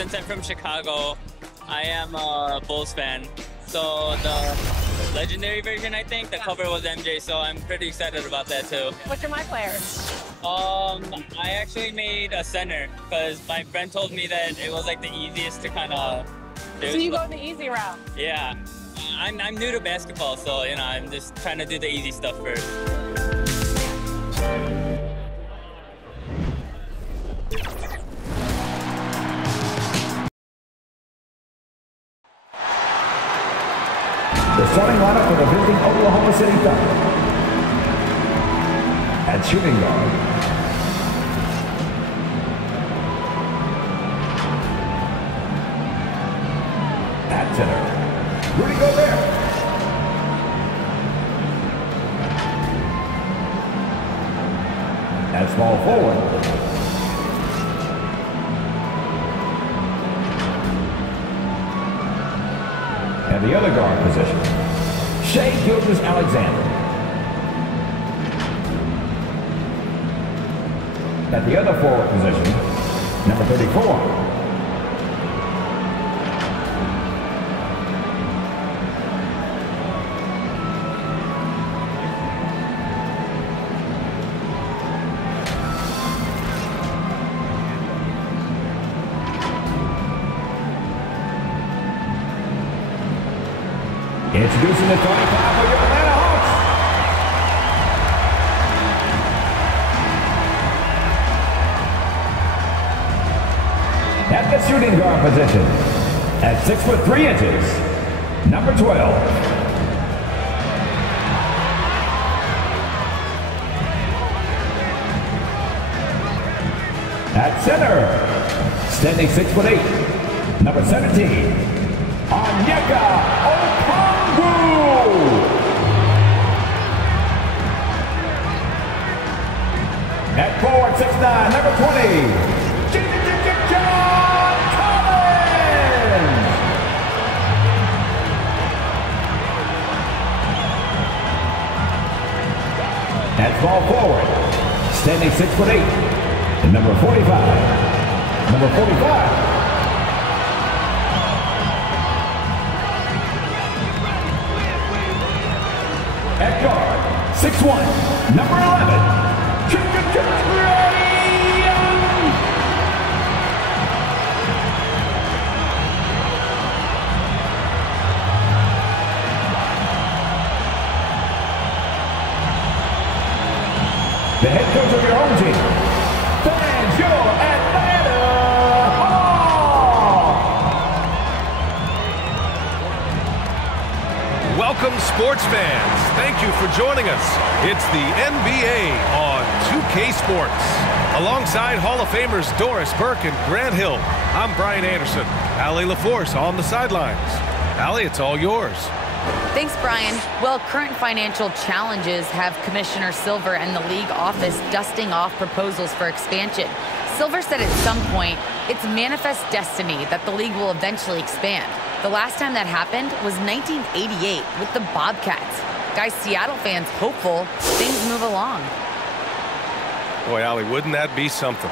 since I'm from Chicago, I am a Bulls fan. So the legendary version, I think, the cover was MJ, so I'm pretty excited about that too. What's your My Player? I actually made a center because my friend told me that it was like the easiest to kind of do. So you go the easy route? Yeah. I'm new to basketball, so you know, I'm just trying to do the easy stuff first. The starting lineup for the visiting Oklahoma City Thunder. At shooting guard, at center, Rudy Gobert. At small forward, and the other guard position, gilgeous-alexander. At the other forward position, number 34. Introducing the 25 for your Atlanta Hawks. At the shooting guard position, at 6'3", number 12. At center, standing 6'8", number 17, Onyeka. At forward, 6'9", number 20, John Collins. At small forward, standing 6'8", number 45, number 45. At guard, 6'1", number 11, the head coach of your home team, fans, your Atlanta Hawks. Welcome, sports fans. Thank you for joining us. It's the NBA on 2K Sports. Alongside Hall of Famers Doris Burke and Grant Hill, I'm Brian Anderson. Allie LaForce on the sidelines. Allie, it's all yours. Thanks, Brian. Well, current financial challenges have Commissioner Silver and the league office dusting off proposals for expansion. Silver said at some point, it's manifest destiny that the league will eventually expand. The last time that happened was 1988 with the Bobcats. Guys, Seattle fans hopeful things move along. Boy, Allie, wouldn't that be something?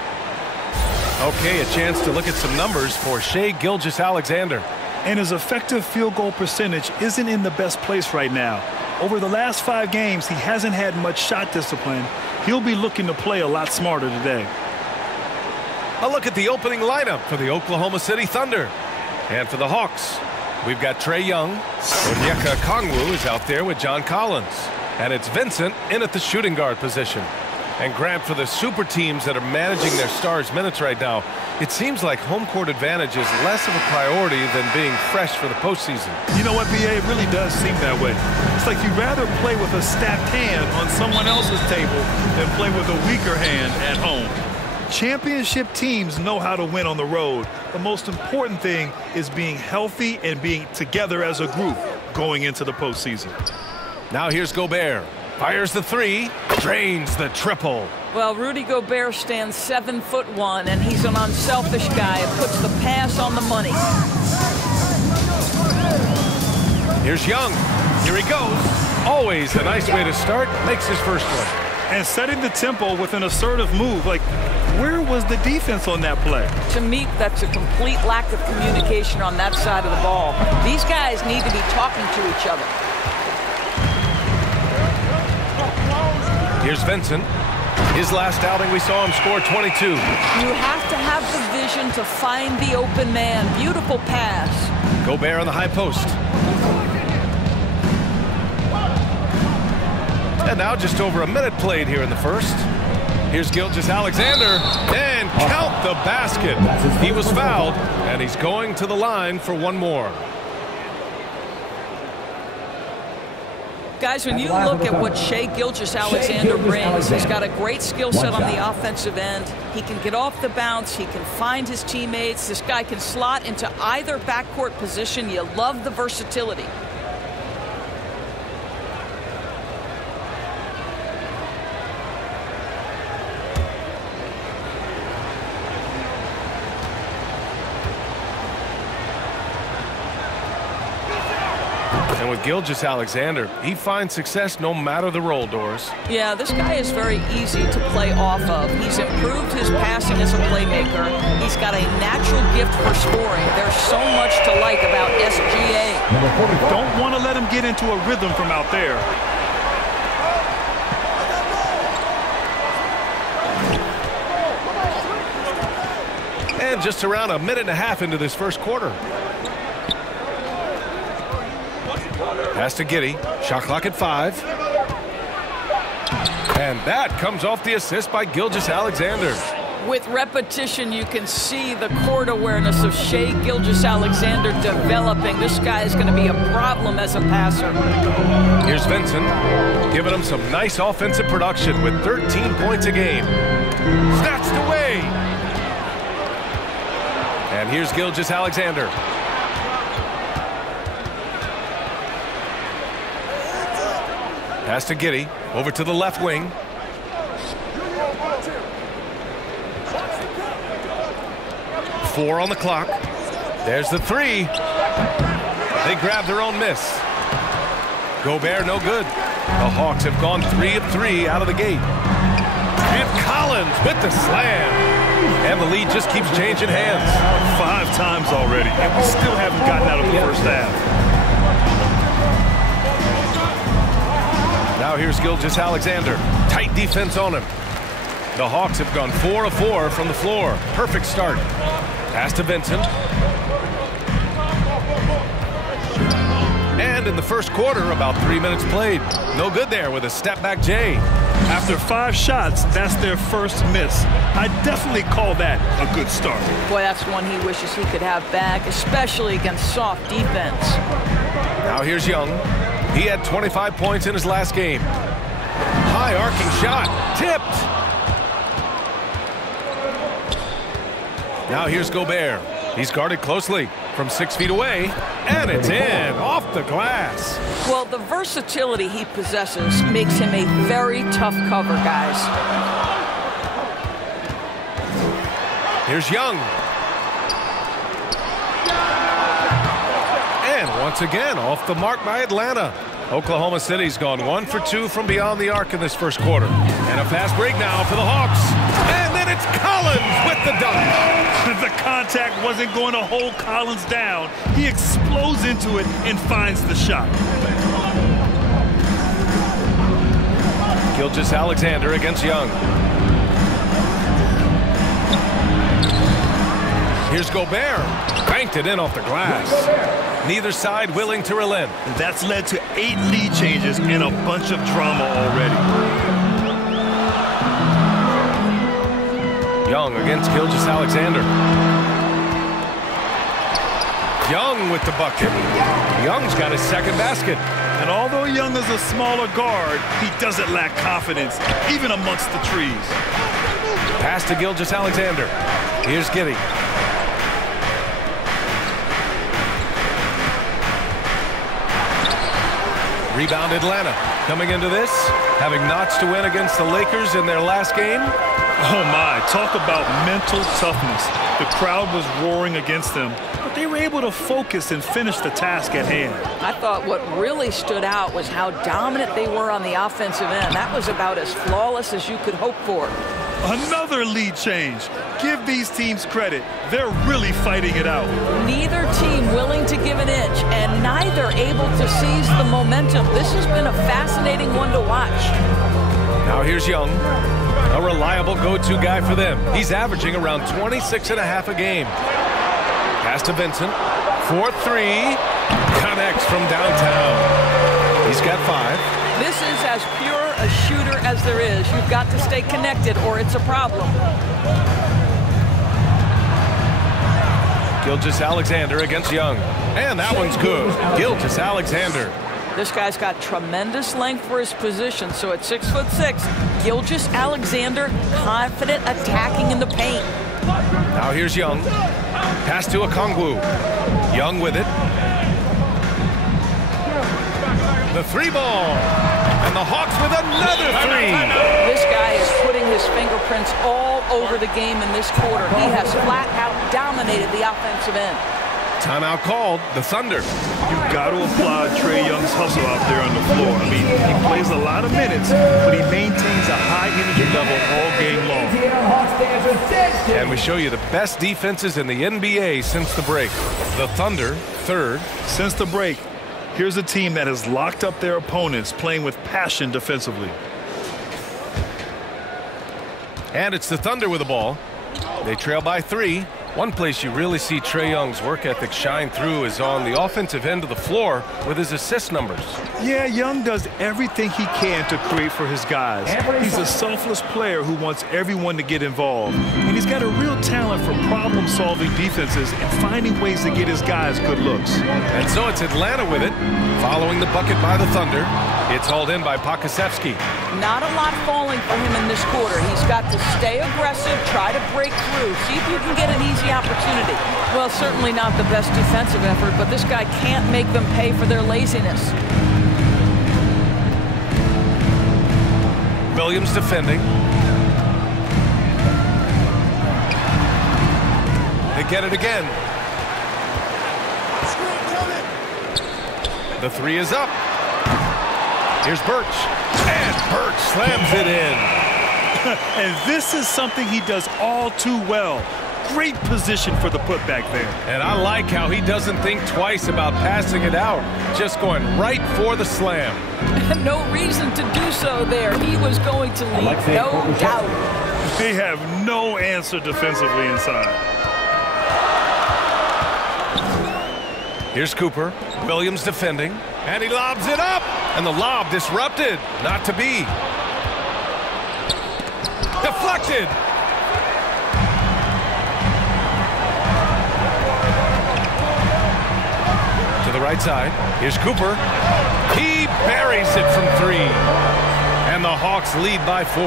Okay, a chance to look at some numbers for Shai Gilgeous-Alexander. And his effective field goal percentage isn't in the best place right now. Over the last 5 games, he hasn't had much shot discipline. He'll be looking to play a lot smarter today. A look at the opening lineup for the Oklahoma City Thunder. And for the Hawks, we've got Trae Young. Onyeka Okongwu is out there with John Collins. And it's Vincent in at the shooting guard position. And Grant, for the super teams that are managing their stars' minutes right now, it seems like home court advantage is less of a priority than being fresh for the postseason. You know what, B.A.? It really does seem that way. It's like you'd rather play with a stacked hand on someone else's table than play with a weaker hand at home. Championship teams know how to win on the road. The most important thing is being healthy and being together as a group going into the postseason. Now here's Gobert. Fires the three, drains the triple. Well, Rudy Gobert stands 7'1", and he's an unselfish guy who puts the pass on the money. Here's Young. Here he goes. Always a nice way to start. Makes his first one. and setting the tempo with an assertive move. Like, where was the defense on that play? To me, that's a complete lack of communication on that side of the ball. These guys need to be talking to each other. Here's Vincent. His last outing, we saw him score 22. You have to have the vision to find the open man. Beautiful pass. Gobert on the high post. And now just over a minute played here in the first. Here's Gilgeous-Alexander, and count the basket. He was fouled, and he's going to the line for one more. Guys, when you look at what Shai Gilgeous-Alexander brings, he's got a great skill set on the offensive end. He can get off the bounce. He can find his teammates. This guy can slot into either backcourt position. You love the versatility. And with Gilgeous-Alexander, he finds success no matter the role, Doris. Yeah, this guy is very easy to play off of. He's improved his passing as a playmaker. He's got a natural gift for scoring. There's so much to like about SGA. Don't want to let him get into a rhythm from out there. And just around a minute and a half into this first quarter. Pass to Giddey. Shot clock at 5. And that comes off the assist by Gilgeous-Alexander. With repetition, you can see the court awareness of Shai Gilgeous-Alexander developing. This guy is going to be a problem as a passer. Here's Vincent, giving him some nice offensive production with 13 points a game. Snatched away. And here's Gilgeous-Alexander. Pass to Giddey, over to the left wing. Four on the clock. There's the three. They grab their own miss. Gobert, no good. The Hawks have gone 3 of 3 out of the gate. And Collins with the slam. And the lead just keeps changing hands. 5 times already, and we still haven't gotten out of the first half. Now here's Gilgeous-Alexander. Tight defense on him. The Hawks have gone 4 of 4 from the floor. Perfect start. Pass to Vincent. And in the first quarter, about 3 minutes played. No good there with a step-back J. After 5 shots, that's their first miss. I definitely call that a good start. Boy, that's one he wishes he could have back, especially against soft defense. Now here's Young. He had 25 points in his last game. High arcing shot. Tipped. Now here's Gobert. He's guarded closely from 6 feet away. And it's in. Off the glass. Well, the versatility he possesses makes him a very tough cover, guys. Here's Young. And once again, off the mark by Atlanta. Oklahoma City's gone 1 for 2 from beyond the arc in this first quarter. And a fast break now for the Hawks. And then it's Collins with the dunk. The contact wasn't going to hold Collins down. He explodes into it and finds the shot. Gilgeous-Alexander against Young. Here's Gobert. Banked it in off the glass. Neither side willing to relent. That's led to 8 lead changes and a bunch of drama already. Young against Gilgeous-Alexander. Young with the bucket. Young's got his second basket. And although Young is a smaller guard, he doesn't lack confidence, even amongst the trees. Pass to Gilgeous-Alexander. Here's Giddey. Rebound Atlanta. Coming into this, having notched to win against the Lakers in their last game, Oh my, talk about mental toughness. The crowd was roaring against them, but they were able to focus and finish the task at hand. I thought what really stood out was how dominant they were on the offensive end. That was about as flawless as you could hope for. Another lead change. Give these teams credit. They're really fighting it out. Neither team willing to give an inch, and neither able to seize the momentum. This has been a fascinating one to watch. Now here's Young, a reliable go-to guy for them. He's averaging around 26.5 a game. Pass to Vincent, 4-3, connects from downtown. He's got 5. This is as pure a shooter as there is. You've got to stay connected or it's a problem. Gilgeous-Alexander against Young. And that one's good. Gilgeous-Alexander. This guy's got tremendous length for his position. So at 6'6", Gilgeous-Alexander confident attacking in the paint. Now here's Young. Pass to Okongwu. Young with it. The 3-ball. And the Hawks with another 3. This guy is putting his fingerprints all over the game in this quarter. He has flat out dominated the offensive end. Timeout called. The Thunder. You've got to applaud Trae Young's hustle out there on the floor. I mean, he plays a lot of minutes, but he maintains a high energy level all game long. And we show you the best defenses in the NBA since the break. The Thunder, 3rd. Since the break, here's a team that has locked up their opponents, playing with passion defensively. And it's the Thunder with the ball. They trail by 3. One place you really see Trae Young's work ethic shine through is on the offensive end of the floor with his assist numbers. Yeah, Young does everything he can to create for his guys. He's a selfless player who wants everyone to get involved. And he's got a real talent for problem-solving defenses and finding ways to get his guys good looks. And so it's Atlanta with it, following the bucket by the Thunder. It's hauled in by Pokusevski. Not a lot falling for him in this quarter. He's got to stay aggressive, try to break through, see if you can get an easy opportunity. Well, certainly not the best defensive effort, but this guy can't make them pay for their laziness. Williams defending. They get it again. The 3 is up. Here's Birch. And Birch slams it in. And this is something he does all too well. Great position for the putback there. And I like how he doesn't think twice about passing it out. Just going right for the slam. No reason to do so there. He was going to lead, no doubt. They have no answer defensively inside. Here's Cooper. Williams defending. And he lobs it up. And the lob disrupted. Not to be. Deflected. To the right side. Here's Cooper. He buries it from 3. And the Hawks lead by 4.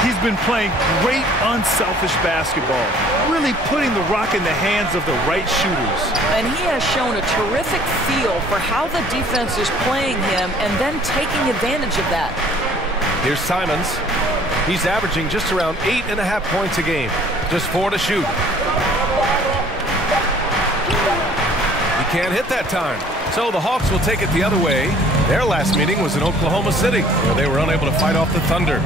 He's been playing great unselfish basketball, really putting the rock in the hands of the right shooters. And he has shown a terrific feel for how the defense is playing him and then taking advantage of that. Here's Simons. He's averaging just around 8.5 points a game. Just 4 to shoot. He can't hit that time. So the Hawks will take it the other way. Their last meeting was in Oklahoma City, where they were unable to fight off the Thunder.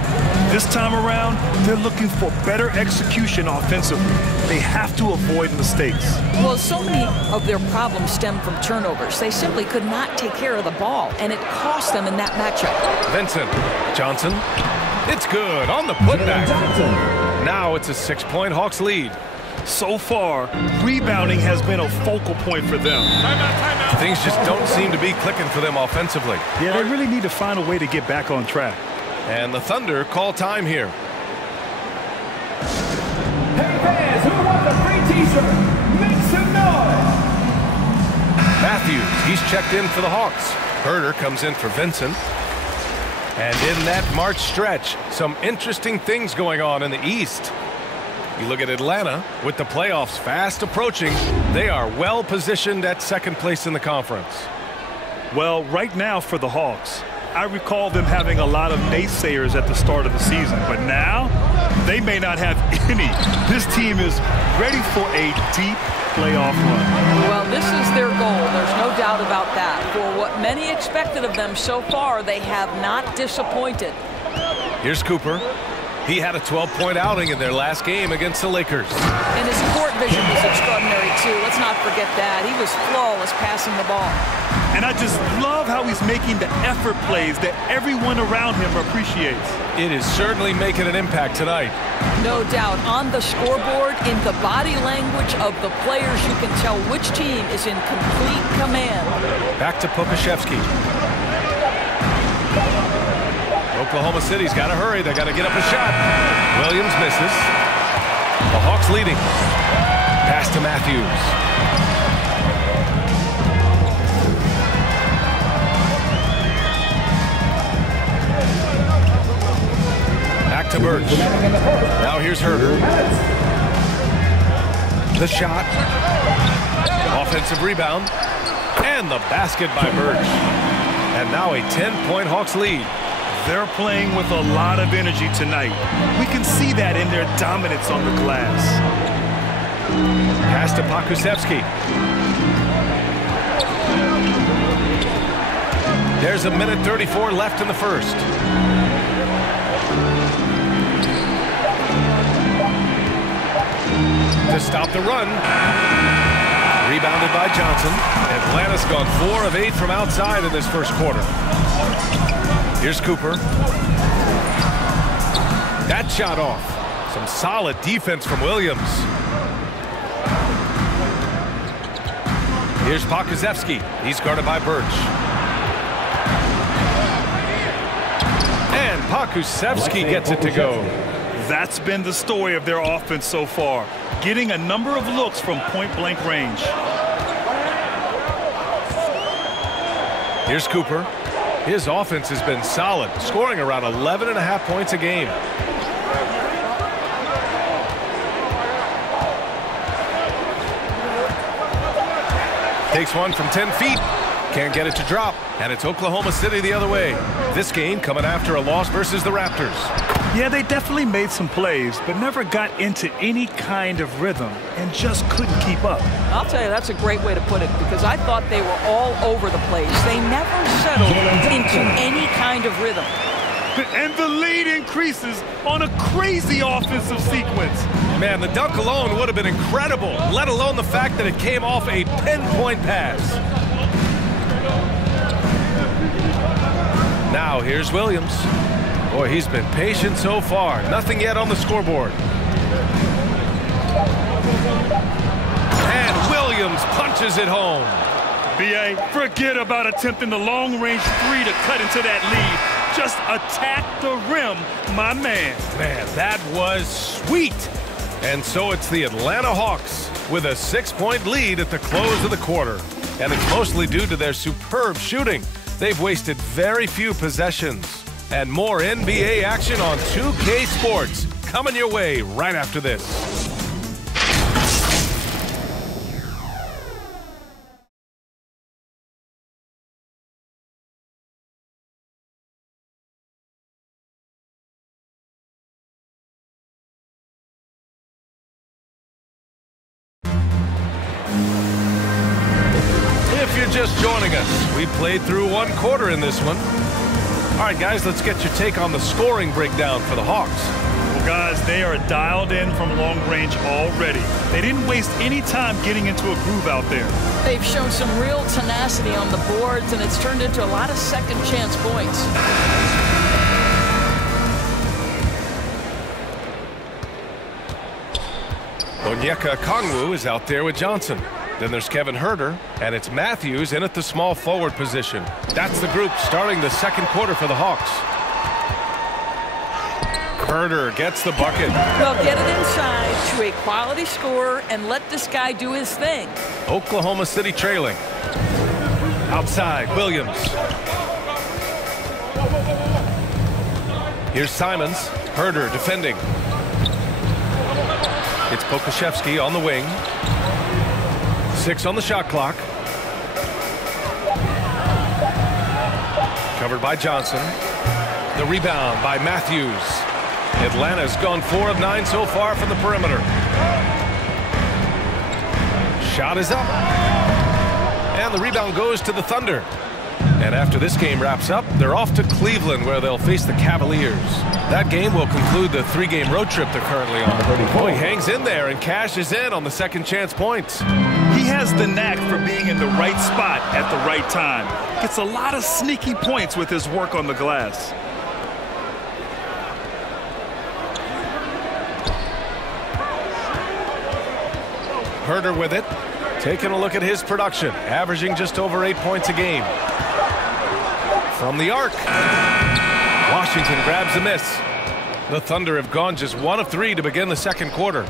This time around, they're looking for better execution offensively. They have to avoid mistakes. Well, so many of their problems stem from turnovers. They simply could not take care of the ball, and it cost them in that matchup. Vincent. Johnson. It's good on the putback. Now it's a 6-point Hawks lead. So far, rebounding has been a focal point for them. Timeout. Things just don't seem to be clicking for them offensively. Yeah, they really need to find a way to get back on track. And the Thunder call time here. Hey fans, who wants a free t-shirt? Make some noise! Matthews, he's checked in for the Hawks. Herter comes in for Vincent. And in that March stretch, some interesting things going on in the East. You look at Atlanta, with the playoffs fast approaching, they are well positioned at 2nd place in the conference. Well, right now for the Hawks, I recall them having a lot of naysayers at the start of the season, but now they may not have any. This team is ready for a deep playoff run. Well, this is their goal. There's no doubt about that. For what many expected of them so far, they have not disappointed. Here's Cooper. He had a 12-point outing in their last game against the Lakers. And his court vision was extraordinary, too. Let's not forget that. He was flawless passing the ball. And I just love how he's making the effort plays that everyone around him appreciates. It is certainly making an impact tonight. No doubt. On the scoreboard, in the body language of the players, you can tell which team is in complete command. Back to Pokusevski. Oklahoma City's got to hurry. They got to get up a shot. Williams misses. The Hawks leading. Pass to Matthews. Back to Birch. Now here's Herder. The shot. Offensive rebound. And the basket by Birch. And now a 10-point Hawks lead. They're playing with a lot of energy tonight. We can see that in their dominance on the glass. Pass to Pokusevski. There's a minute 34 left in the first. To stop the run. Rebounded by Johnson. Atlanta's gone 4 of 8 from outside in this first quarter. Here's Cooper. That shot off. Some solid defense from Williams. Here's Pokusevski. He's guarded by Birch. And Pokusevski gets it to go. That's been the story of their offense so far, getting a number of looks from point-blank range. Here's Cooper. His offense has been solid, scoring around 11.5 points a game. Takes one from 10 feet. Can't get it to drop. And it's Oklahoma City the other way. This game coming after a loss versus the Raptors. Yeah, they definitely made some plays, but never got into any kind of rhythm and just couldn't keep up. I'll tell you, that's a great way to put it, because I thought they were all over the place. They never settled into any kind of rhythm. And the lead increases on a crazy offensive sequence. Man, the dunk alone would have been incredible, let alone the fact that it came off a pinpoint pass. Now here's Williams. Boy, he's been patient so far. Nothing yet on the scoreboard. And Williams punches it home. B.A., forget about attempting the long-range three to cut into that lead. Just attack the rim, my man. Man, that was sweet. And so it's the Atlanta Hawks with a 6-point lead at the close of the quarter. And it's mostly due to their superb shooting. They've wasted very few possessions. And more NBA action on 2K Sports coming your way right after this. If you're just joining us, we played through one quarter in this one. All right, guys, let's get your take on the scoring breakdown for the Hawks. Well, guys, they are dialed in from long range already. They didn't waste any time getting into a groove out there. They've shown some real tenacity on the boards, and it's turned into a lot of second chance points. Gilgeous-Alexander is out there with Johnson. Then there's Kevin Herder, and it's Matthews in at the small forward position. That's the group starting the second quarter for the Hawks. Herder gets the bucket. Well, get it inside to a quality scorer and let this guy do his thing. Oklahoma City trailing. Outside, Williams. Here's Simons. Herder defending. It's Pokusevski on the wing. 6 on the shot clock. Covered by Johnson. The rebound by Matthews. Atlanta's gone 4 of 9 so far from the perimeter. Shot is up. And the rebound goes to the Thunder. And after this game wraps up, they're off to Cleveland, where they'll face the Cavaliers. That game will conclude the 3-game road trip they're currently on. Oh, he hangs in there and cashes in on the second chance points. He has the knack for being in the right spot at the right time. Gets a lot of sneaky points with his work on the glass. Herder with it. Taking a look at his production, averaging just over 8 points a game. From the arc. Washington grabs the miss. The Thunder have gone just 1 of 3 to begin the second quarter.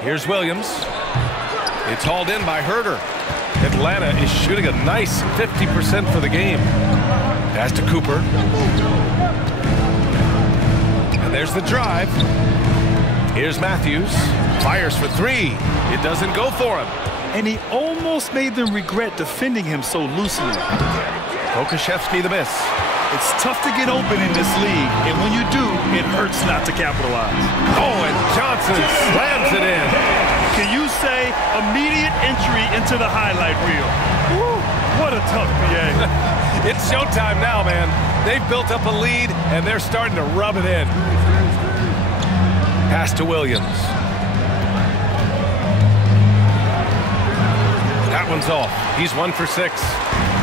Here's Williams. It's hauled in by Herder. Atlanta is shooting a nice 50% for the game. Pass to Cooper. And there's the drive. Here's Matthews. Fires for 3. It doesn't go for him. And he almost made them regret defending him so loosely. Kokashevsky the miss. It's tough to get open in this league, and when you do, it hurts not to capitalize. Oh, and Johnson slams it in. Can you say immediate entry into the highlight reel? Woo, what a tough PA. It's showtime now, man. They've built up a lead, and they're starting to rub it in. Pass to Williams. That one's off. He's 1 for 6.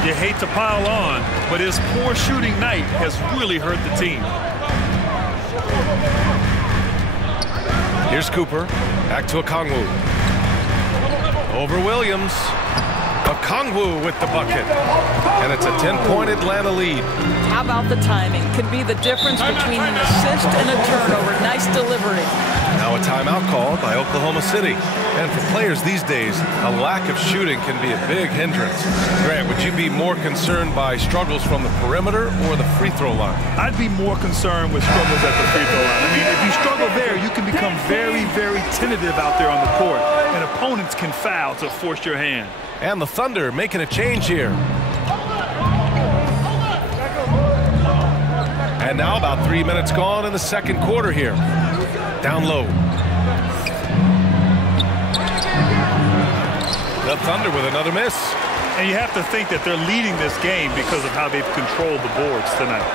You hate to pile on, but his poor shooting night has really hurt the team. Here's Cooper. Back to Okongwu. Over Williams. Okongwu with the bucket. And it's a 10-point Atlanta lead. How about the timing? Can be the difference between an assist and a turnover. Nice delivery. Now a timeout called by Oklahoma City. And for players these days, a lack of shooting can be a big hindrance. Grant, would you be more concerned by struggles from the perimeter or the free throw line? I'd be more concerned with struggles at the free throw line. I mean, if you struggle there, you can become very, very tentative out there on the court. And opponents can foul to force your hand. And the Thunder making a change here. And now about 3 minutes gone in the second quarter here. Down low. The Thunder with another miss. And you have to think that they're leading this game because of how they've controlled the boards tonight.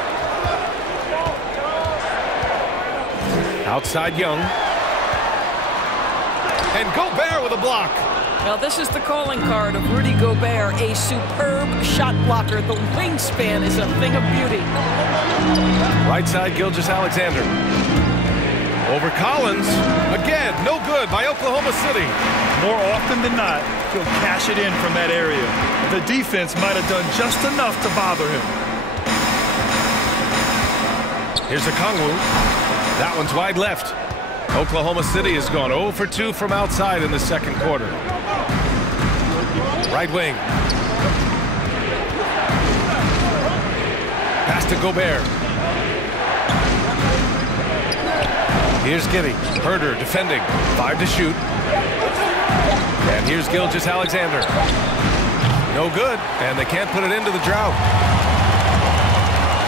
Outside Young. And Gobert with a block. Now this is the calling card of Rudy Gobert, a superb shot blocker. The wingspan is a thing of beauty. Right side Gilgeous-Alexander. Over Collins. Again, no good by Oklahoma City. More often than not, he'll cash it in from that area. The defense might have done just enough to bother him. Here's Okongwu. That one's wide left. Oklahoma City has gone 0 for 2 from outside in the second quarter. Right wing. Pass to Gobert. Here's Giddey. Herder defending. 5 to shoot. And here's Gilgeous-Alexander. No good. And they can't put it into the drought.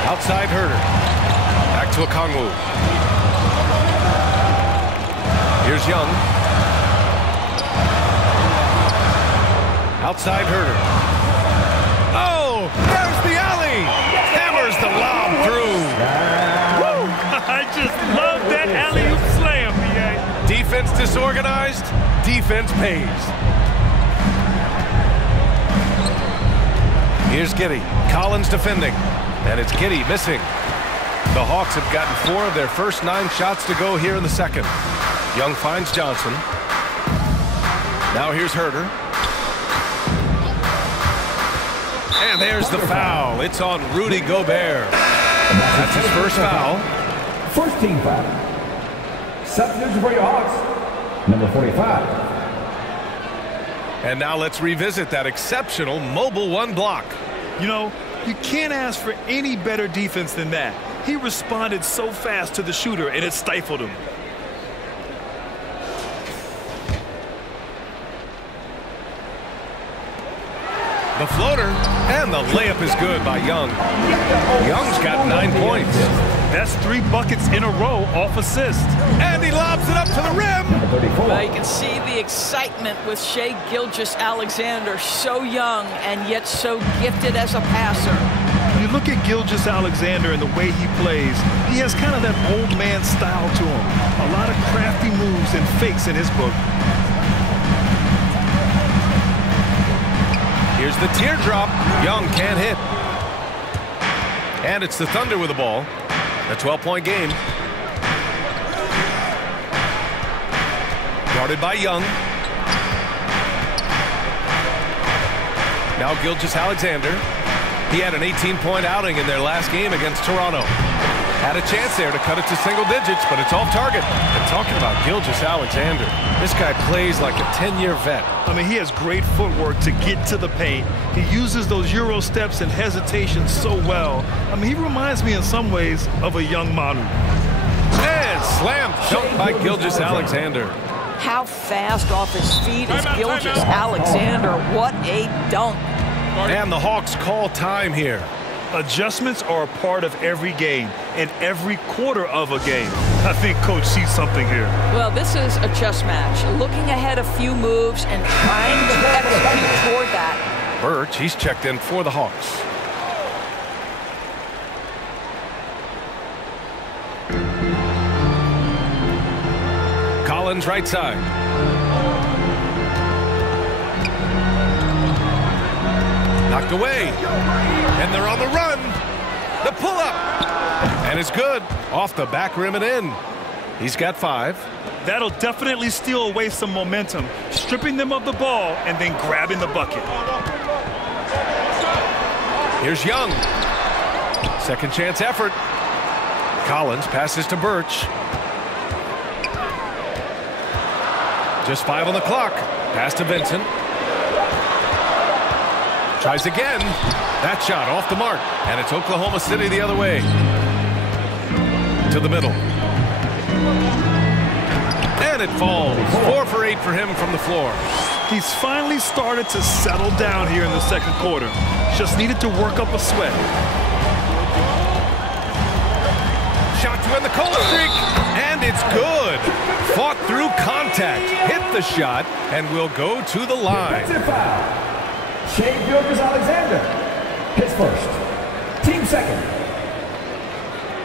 Outside Herder. Back to Okongwu. Here's Young. Outside Herder. Oh, there's the alley. Hammers the lob through. Woo! I just love that alley-oop slam, PA. Defense disorganized. Defense pays. Here's Giddey. Collins defending. And it's Giddey missing. The Hawks have gotten 4 of their first 9 shots to go here in the second. Young finds Johnson. Now here's Herder. And there's the foul. It's on Rudy Gobert. That's his first foul. First team foul. Substitution for your Hawks, number 45. And now let's revisit that exceptional mobile 1 block. You know, you can't ask for any better defense than that. He responded so fast to the shooter, and it stifled him. The floater, and the layup is good by Young. Young's got 9 points. That's 3 buckets in a row off assist. And he lobs it up to the rim. Well, you can see the excitement with Shai Gilgeous-Alexander, so young and yet so gifted as a passer. When you look at Gilgeous-Alexander and the way he plays, he has kind of that old man style to him. A lot of crafty moves and fakes in his book. Here's the teardrop. Young can't hit. And it's the Thunder with the ball. A 12-point game. Guarded by Young. Now Gilgeous-Alexander. He had an 18-point outing in their last game against Toronto. Had a chance there to cut it to single digits, but it's off target. And talking about Gilgeous-Alexander, this guy plays like a 10-year vet. I mean, he has great footwork to get to the paint. He uses those Euro steps and hesitation so well. I mean, he reminds me in some ways of a young Manu. And slam dunk by Gilgeous-Alexander. How fast off his feet is Gilgeous-Alexander. What a dunk. And the Hawks call time here. Adjustments are a part of every game and every quarter of a game. I think Coach sees something here. Well, this is a chess match. Looking ahead a few moves and trying to execute toward that. Birch, he's checked in for the Hawks. Collins right side. Knocked away. And they're on the run. The pull-up. And it's good. Off the back rim and in. He's got 5. That'll definitely steal away some momentum, stripping them of the ball and then grabbing the bucket. Here's Young. Second chance effort. Collins passes to Birch. Just 5 on the clock. Pass to Vincent. Tries again. That shot off the mark. And it's Oklahoma City the other way. To the middle. And it falls. 4 for 8 for him from the floor. He's finally started to settle down here in the second quarter. Just needed to work up a sweat. Shot to end the cold streak. And it's good. Fought through contact. Hit the shot. And will go to the line. Defensive foul. Shai Gilgeous-Alexander, his first, team second.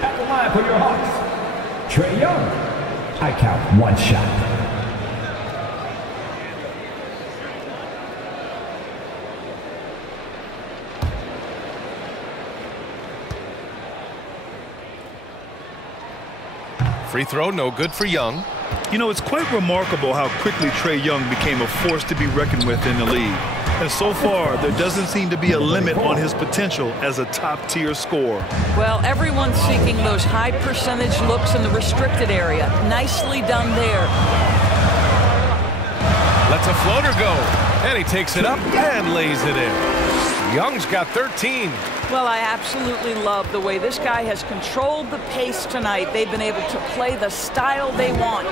At the line for your Hawks, Trae Young. I count 1 shot. Free throw, no good for Young. You know, it's quite remarkable how quickly Trae Young became a force to be reckoned with in the league. And so far, there doesn't seem to be a limit on his potential as a top-tier scorer. Well, everyone's seeking those high percentage looks in the restricted area. Nicely done there. Lets a floater go. And he takes it up and lays it in. Young's got 13. Well, I absolutely love the way this guy has controlled the pace tonight. They've been able to play the style they want.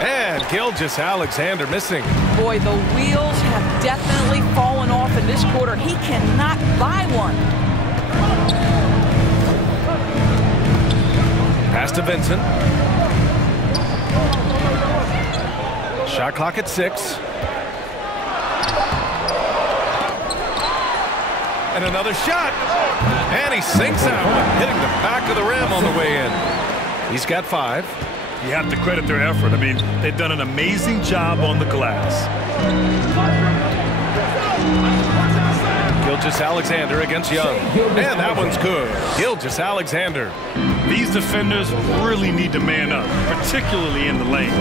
And Gilgeous-Alexander missing. Boy, the wheels have definitely fallen off in this quarter. He cannot buy one. Pass to Vincent. Shot clock at 6. And another shot. And he sinks that one, hitting the back of the rim on the way in. He's got 5. You have to credit their effort. I mean, they've done an amazing job on the glass. Gilgeous-Alexander against Young. And that one's good. Gilgeous-Alexander. These defenders really need to man up, particularly in the lane.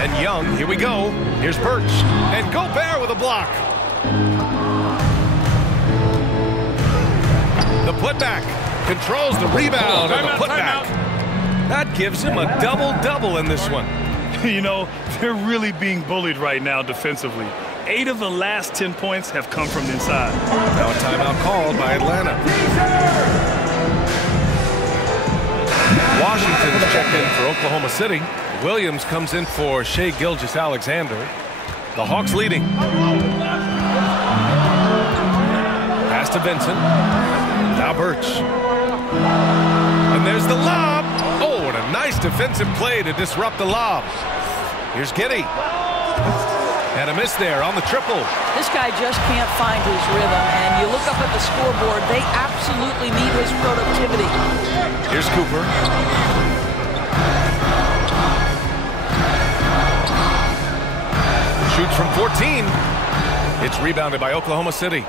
And Young, here we go. Here's Birch. And Gobert with a block. The putback. Controls the rebound and the putback. That gives him a double-double in this one. You know, they're really being bullied right now defensively. 8 of the last 10 points have come from inside. Now a timeout called by Atlanta. Washington's checked in for Oklahoma City. Williams comes in for Shai Gilgeous-Alexander. The Hawks leading. Pass to Vincent. Now Birch. And there's the lob. Oh, what a nice defensive play to disrupt the lob. Here's Giddey. And a miss there on the triple. This guy just can't find his rhythm, and you look up at the scoreboard, they absolutely need his productivity. Here's Cooper. Shoots from 14. It's rebounded by Oklahoma City.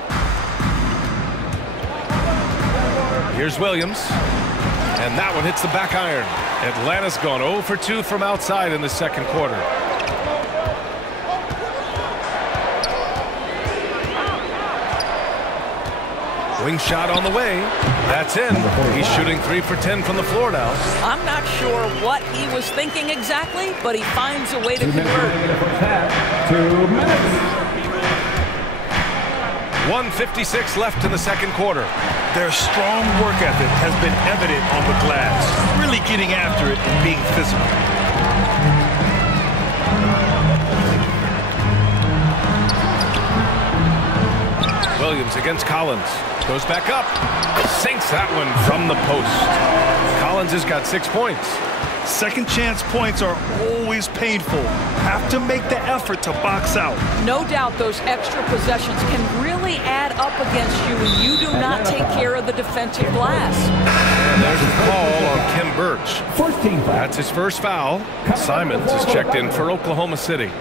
Here's Williams. And that one hits the back iron. Atlanta's gone 0 for 2 from outside in the second quarter. Wing shot on the way. That's in. He's shooting 3 for 10 from the floor now. I'm not sure what he was thinking exactly, but he finds a way to convert. 2 minutes. 1:56 left in the second quarter. Their strong work ethic has been evident on the glass, really getting after it and being physical. Williams against Collins. Goes back up. Sinks that one from the post. Collins has got 6 points. Second chance points are always painful. Have to make the effort to box out. No doubt those extra possessions can really add up against you when you do not take care of the defensive glass. And there's a call on Kim Birch. First team foul. That's his first foul. Simons is checked in for Oklahoma City.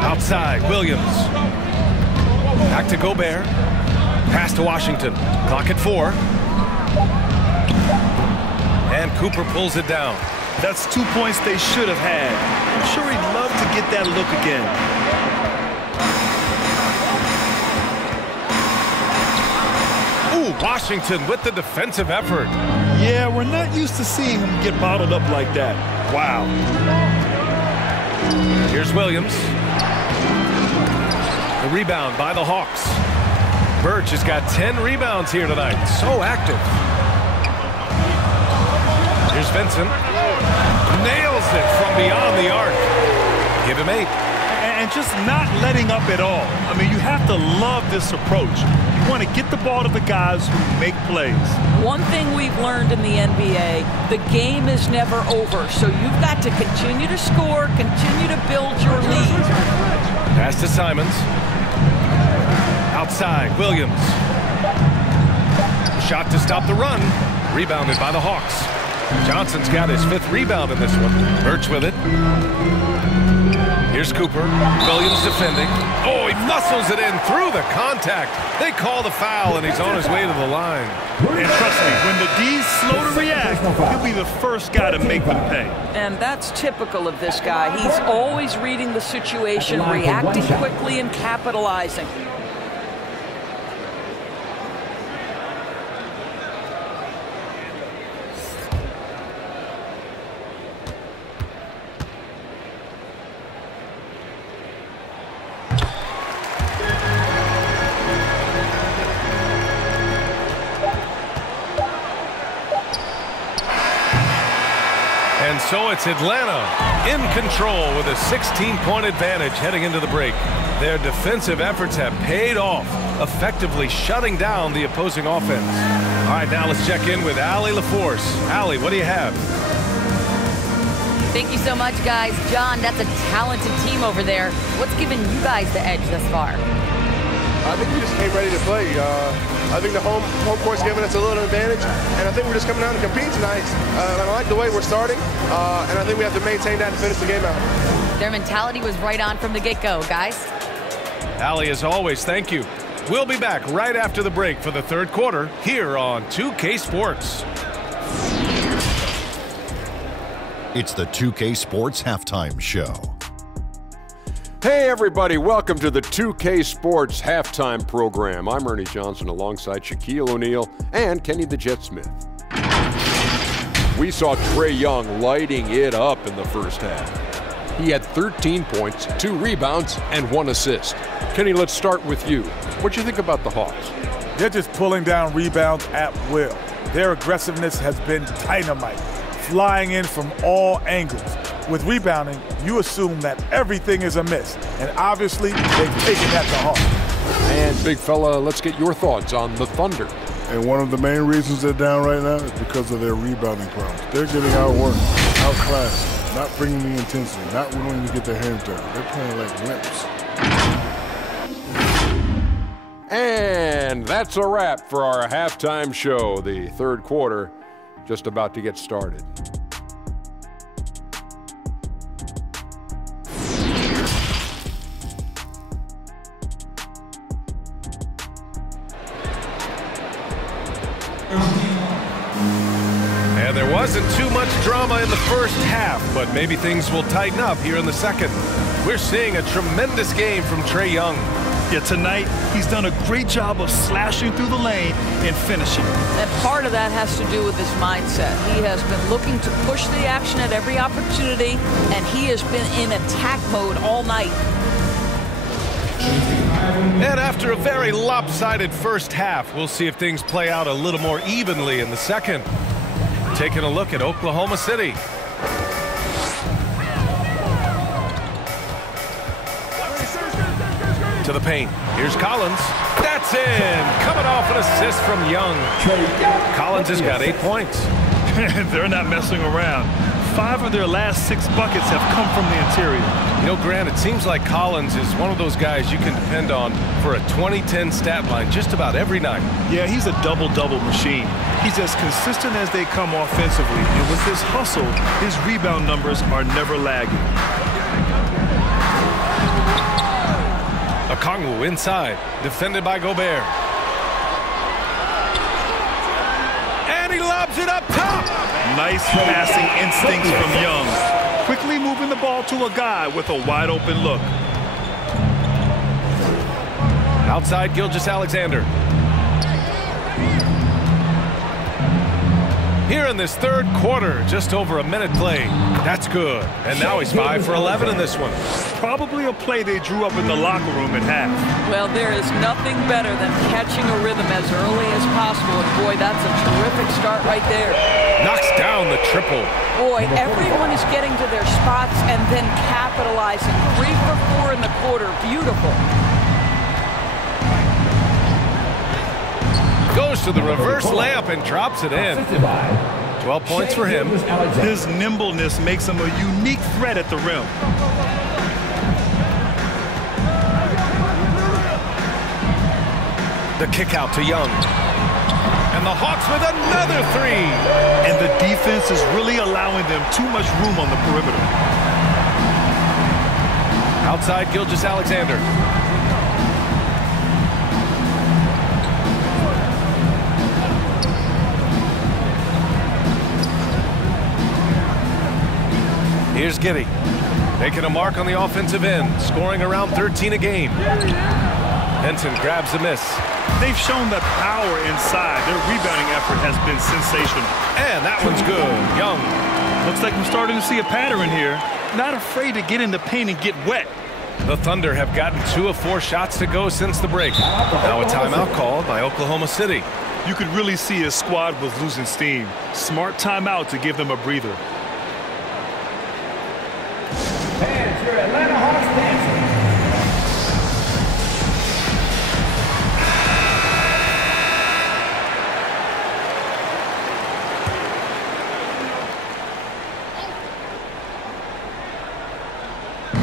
Outside, Williams. Back to Gobert. Pass to Washington. Clock at 4. And Cooper pulls it down. That's 2 points they should have had. I'm sure he'd love to get that look again. Ooh, Washington with the defensive effort. Yeah, we're not used to seeing him get bottled up like that. Wow. Here's Williams. The rebound by the Hawks. Birch has got 10 rebounds here tonight. So active. Here's Vincent. Nails it from beyond the arc. Give him 8. And just not letting up at all. I mean, you have to love this approach. You want to get the ball to the guys who make plays. One thing we've learned in the NBA, the game is never over. So you've got to continue to score, continue to build your lead. Pass to Simons. Outside, Williams. Shot to stop the run. Rebounded by the Hawks. Johnson's got his 5th rebound in this one. Birch with it. Here's Cooper. Williams defending. Oh, he muscles it in through the contact. They call the foul, and he's on his way to the line. And trust me, when the D's slow to react, he'll be the first guy to make them pay. And that's typical of this guy. He's always reading the situation, reacting quickly, and capitalizing. And so it's Atlanta in control with a 16-point advantage heading into the break. Their defensive efforts have paid off, effectively shutting down the opposing offense. All right, now let's check in with Allie LaForce. Allie, what do you have? Thank you so much, guys. John, that's a talented team over there. What's given you guys the edge thus far? I think we just came ready to play. I think the home court's giving us a little advantage, and I think we're just coming out and compete tonight. And I like the way we're starting, and I think we have to maintain that and finish the game out. Their mentality was right on from the get-go, guys. Allie, as always, thank you. We'll be back right after the break for the third quarter here on 2K Sports. It's the 2K Sports Halftime Show. Hey everybody, welcome to the 2K Sports Halftime Program. I'm Ernie Johnson alongside Shaquille O'Neal and Kenny the Jet Smith. We saw Trae Young lighting it up in the first half. He had 13 points, 2 rebounds, and 1 assist. Kenny, let's start with you. What do you think about the Hawks? They're just pulling down rebounds at will. Their aggressiveness has been dynamite, flying in from all angles. With rebounding, you assume that everything is amiss, and obviously they've taken that to heart. And big fella, let's get your thoughts on the Thunder. And one of the main reasons they're down right now is because of their rebounding problems. They're getting outworked, outclassed, not bringing the intensity, not willing to get their hands dirty. They're playing like wimps. And that's a wrap for our halftime show. The third quarter just about to get started. And there wasn't too much drama in the first half, but maybe things will tighten up here in the second. We're seeing a tremendous game from Trae Young. Yeah, tonight he's done a great job of slashing through the lane and finishing. And part of that has to do with his mindset. He has been looking to push the action at every opportunity, and he has been in attack mode all night. And after a very lopsided first half, we'll see if things play out a little more evenly in the second. Taking a look at Oklahoma City. To the paint. Here's Collins. That's in. Coming off an assist from Young. Collins has got 8 points. They're not messing around. 5 of their last 6 buckets have come from the interior. You know, Grant, it seems like Collins is one of those guys you can depend on for a 20-10 stat line just about every night. Yeah, he's a double-double machine. He's as consistent as they come offensively, and with this hustle, his rebound numbers are never lagging. Okongwu inside, defended by Gobert. And he lobs it up top! Nice passing instincts from Young. Quickly moving the ball to a guy with a wide-open look. Outside, Gilgeous-Alexander. Here in this third quarter, just over a minute played. That's good. And now he's 5 for 11 in this one. Probably a play they drew up in the locker room at half. Well, there is nothing better than catching a rhythm as early as possible. And boy, that's a terrific start right there. Knocks down the triple. Boy, everyone is getting to their spots and then capitalizing. 3 for 4 in the quarter. Beautiful. Goes to the reverse layup and drops it in. 12 points for him. His nimbleness makes him a unique threat at the rim. The kick out to Young. And the Hawks with another 3. And the defense is really allowing them too much room on the perimeter. Outside, Gilgeous-Alexander. Here's Giddey, making a mark on the offensive end, scoring around 13 a game. Henson grabs the miss. They've shown the power inside. Their rebounding effort has been sensational. And that one's good. Young. Looks like we're starting to see a pattern here. Not afraid to get in the paint and get wet. The Thunder have gotten 2 of 4 shots to go since the break. Now a timeout called by Oklahoma City. You could really see his squad was losing steam. Smart timeout to give them a breather. And your Atlanta Hawks dancing.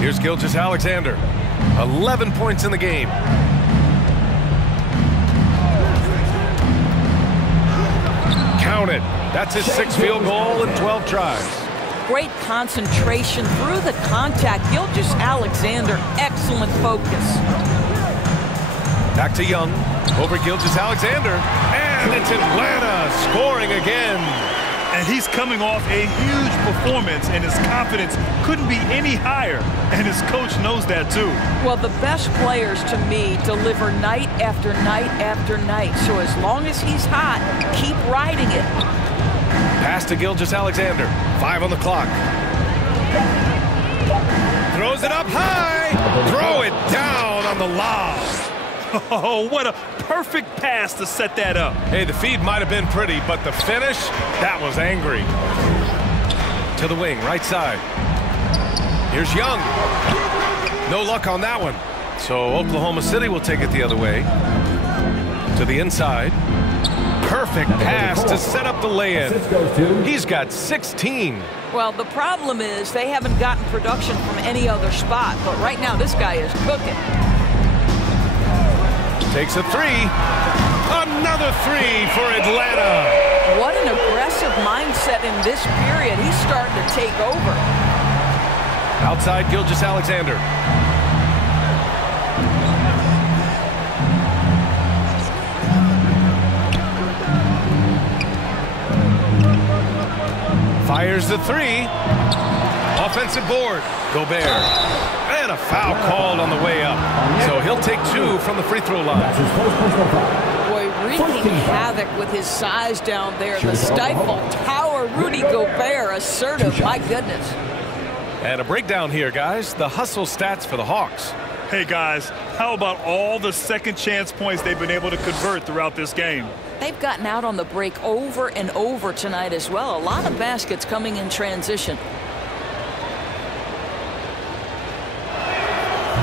Here's Gilgeous-Alexander. 11 points in the game. Count it. That's his 6th field goal in 12 tries. Great concentration through the contact. Gilgeous-Alexander, excellent focus. Back to Young, over Gilgeous-Alexander, and it's Atlanta scoring again. And he's coming off a huge performance, and his confidence couldn't be any higher, and his coach knows that too. Well, the best players to me deliver night after night after night. So as long as he's hot, keep riding it. Pass to Gilgeous-Alexander. 5 on the clock. Throws it up high. Throw it down on the lob. Oh, what a perfect pass to set that up. Hey, the feed might have been pretty, but the finish, that was angry. To the wing, right side. Here's Young. No luck on that one. So Oklahoma City will take it the other way. To the inside. Perfect pass to set up the lay-in. He's got 16. Well, the problem is they haven't gotten production from any other spot, but right now this guy is cooking. Takes a three. Another three for Atlanta. What an aggressive mindset in this period. He's starting to take over. Outside Gilgeous-Alexander. Fires the three. Offensive board. Gobert. And a foul called on the way up. So he'll take 2 from the free throw line. Boy, wreaking havoc with his size down there. The stifled tower. Rudy Gobert, assertive. My goodness. And a breakdown here, guys. The hustle stats for the Hawks. Hey, guys, how about all the second chance points they've been able to convert throughout this game? They've gotten out on the break over and over tonight as well. A lot of baskets coming in transition.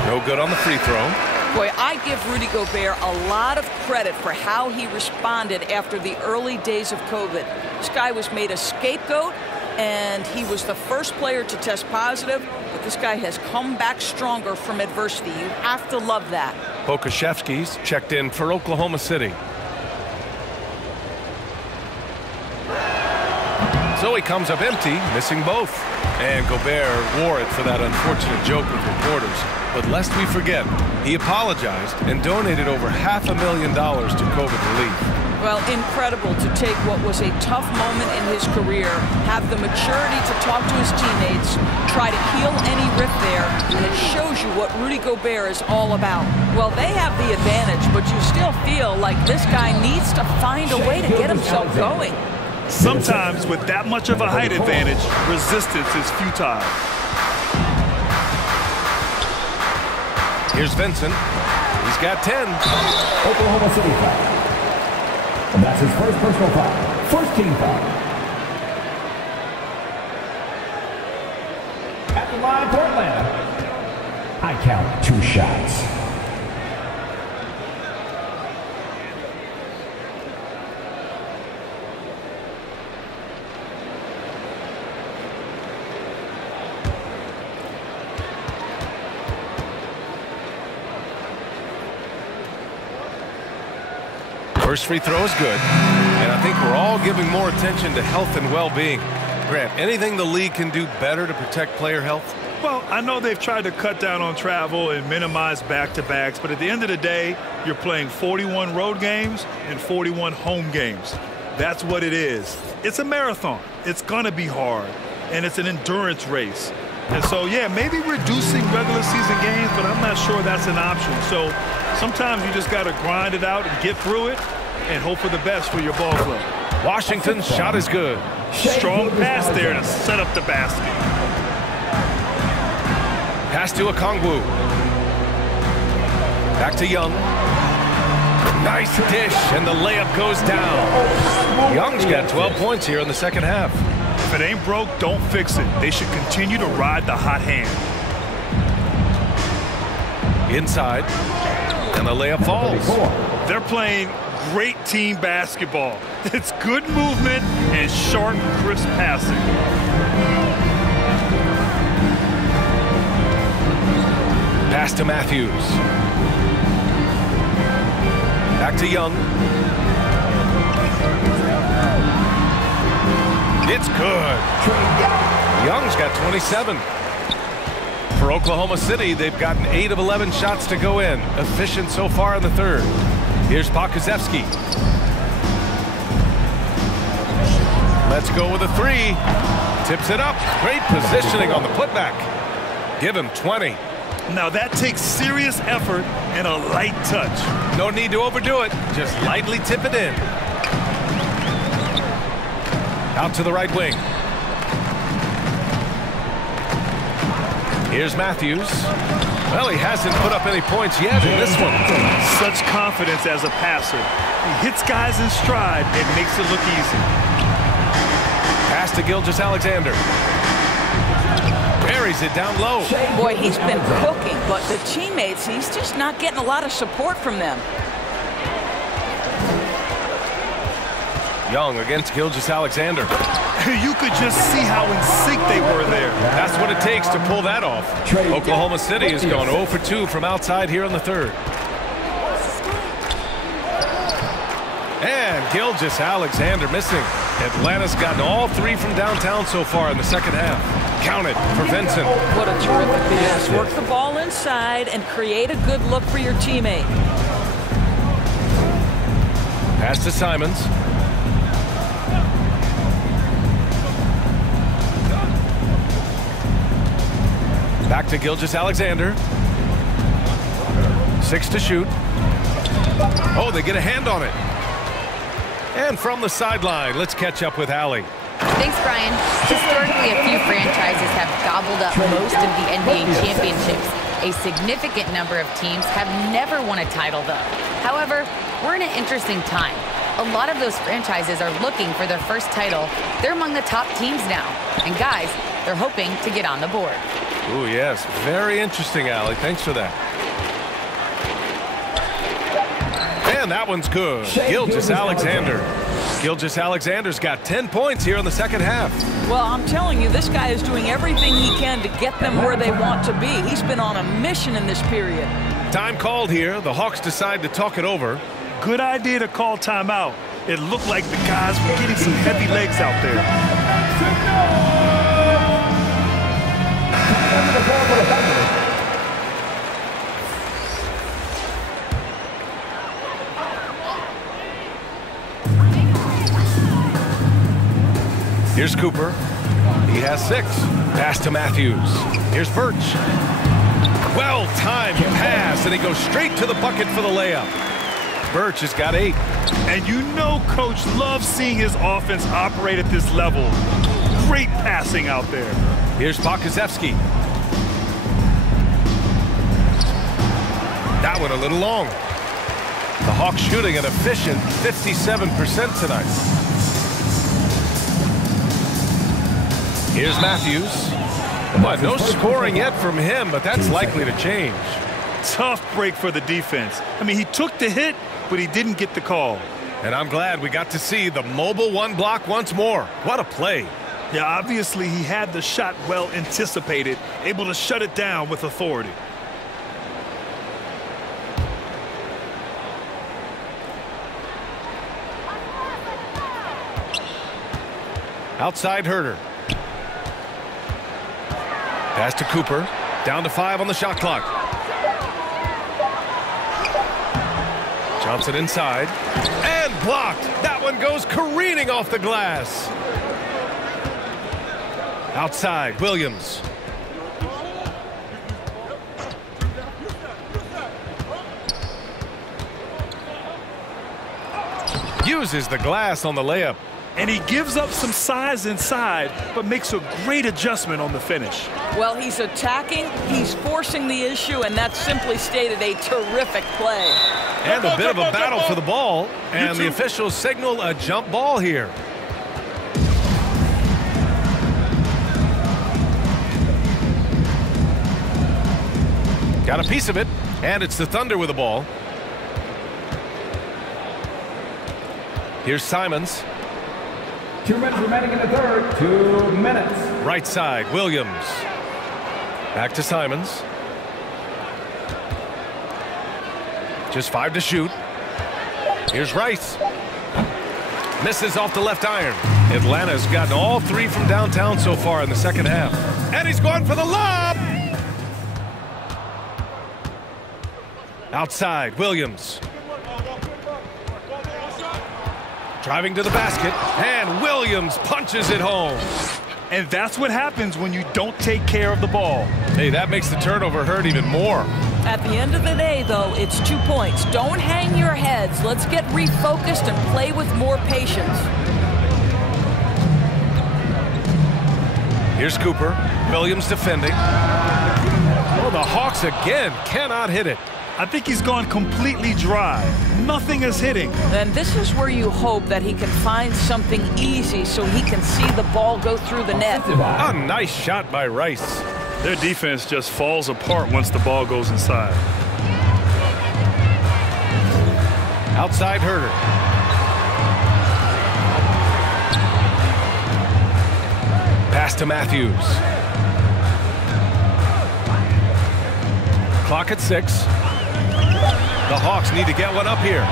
No good on the free throw. Boy, I give Rudy Gobert a lot of credit for how he responded after the early days of COVID. This guy was made a scapegoat, and he was the first player to test positive, but this guy has come back stronger from adversity. You have to love that. Pokuševski's checked in for Oklahoma City. So he comes up empty, missing both. And Gobert wore it for that unfortunate joke with reporters. But lest we forget, he apologized and donated over $500,000 to COVID relief. Well, incredible to take what was a tough moment in his career, have the maturity to talk to his teammates, try to heal any rift there, and it shows you what Rudy Gobert is all about. Well, they have the advantage, but you still feel like this guy needs to find a way to get himself going. Sometimes with that much of a height advantage, resistance is futile. Here's Vincent. He's got 10. Oklahoma City foul. And that's his first personal foul. First team foul. At the line for Atlanta, I count 2 shots. First free throw is good, and I think we're all giving more attention to health and well-being. Grant, anything the league can do better to protect player health? Well, I know they've tried to cut down on travel and minimize back-to-backs, but at the end of the day, you're playing 41 road games and 41 home games. That's what it is. It's a marathon. It's going to be hard, and it's an endurance race. And so, yeah, maybe reducing regular season games, but I'm not sure that's an option. So sometimes you just got to grind it out and get through it and hope for the best for your ball club. Washington's shot is good. Strong pass there to set up the basket. Pass to Okongwu. Back to Young. Nice dish, and the layup goes down. Young's got 12 points here in the second half. If it ain't broke, don't fix it. They should continue to ride the hot hand. Inside, and the layup falls. They're playing great team basketball. It's good movement and sharp, crisp passing. Pass to Matthews. Back to Young. It's good. Young's got 27. For Oklahoma City, they've gotten 8 of 11 shots to go in. Efficient so far in the third. Here's Pokuševski. Let's go with a 3. Tips it up. Great positioning on the putback. Give him 20. Now that takes serious effort and a light touch. No need to overdo it. Just lightly tip it in. Out to the right wing. Here's Matthews. Well, he hasn't put up any points yet in this one. Such confidence as a passer. He hits guys in stride and makes it look easy. Pass to Gilgeous-Alexander. Buries it down low. Boy, he's been cooking, but the teammates, he's just not getting a lot of support from them. Young against Gilgeous-Alexander. You could just see how in sync they were there. That's what it takes to pull that off. Oklahoma City has gone 0 for 2 from outside here in the third. And Gilgeous-Alexander missing. Atlanta's gotten all 3 from downtown so far in the second half. Count it for Vincent. What a terrific pass. Work the ball inside and create a good look for your teammate. Pass to Simons. Back to Gilgeous-Alexander. 6 to shoot. Oh, they get a hand on it. And from the sideline, let's catch up with Allie. Thanks, Brian. Historically, a few franchises have gobbled up most of the NBA championships. A significant number of teams have never won a title, though. However, we're in an interesting time. A lot of those franchises are looking for their first title. They're among the top teams now. And guys, they're hoping to get on the board. Ooh, yes. Very interesting, Allie. Thanks for that. And that one's good. Gilgeous-Alexander. Gilgeous-Alexander's got 10 points here in the second half. Well, I'm telling you, this guy is doing everything he can to get them where they want to be. He's been on a mission in this period. Time called here. The Hawks decide to talk it over. Good idea to call timeout. It looked like the guys were getting some heavy legs out there. Here's Cooper. He has 6. Pass to Matthews. Here's Birch. Well-timed pass, and he goes straight to the bucket for the layup. Birch has got 8. And you know Coach loves seeing his offense operate at this level. Great passing out there. Here's Bakazewski. That one a little long. The Hawks shooting an efficient 57% tonight. Here's Matthews. But no scoring yet from him, but that's likely to change. Tough break for the defense. I mean, he took the hit, but he didn't get the call. And I'm glad we got to see the mobile 1 block once more. What a play. Yeah, obviously he had the shot well anticipated, able to shut it down with authority. Outside Herter. Pass to Cooper. Down to 5 on the shot clock. Johnson inside. And blocked. That one goes careening off the glass. Outside, Williams. Uses the glass on the layup. And he gives up some size inside, but makes a great adjustment on the finish. Well, he's attacking, he's forcing the issue, and that's simply stated a terrific play. And a bit of a battle for the ball, and the officials signal a jump ball here. Got a piece of it, and it's the Thunder with the ball. Here's Simons. 2 minutes remaining in the third. 2 minutes. Right side, Williams. Back to Simons. Just 5 to shoot. Here's Rice. Misses off the left iron. Atlanta's gotten all 3 from downtown so far in the second half. And he's going for the lob! Outside, Williams. Driving to the basket, and Williams punches it home. And that's what happens when you don't take care of the ball. Hey, that makes the turnover hurt even more. At the end of the day, though, it's 2 points. Don't hang your heads. Let's get refocused and play with more patience. Here's Cooper. Williams defending. the Hawks again cannot hit it. I think he's gone completely dry. Nothing is hitting. And this is where you hope that he can find something easy so he can see the ball go through the net. A nice shot by Rice. Their defense just falls apart once the ball goes inside. Outside Herder. Pass to Matthews. Clock at 6. The Hawks need to get one up here.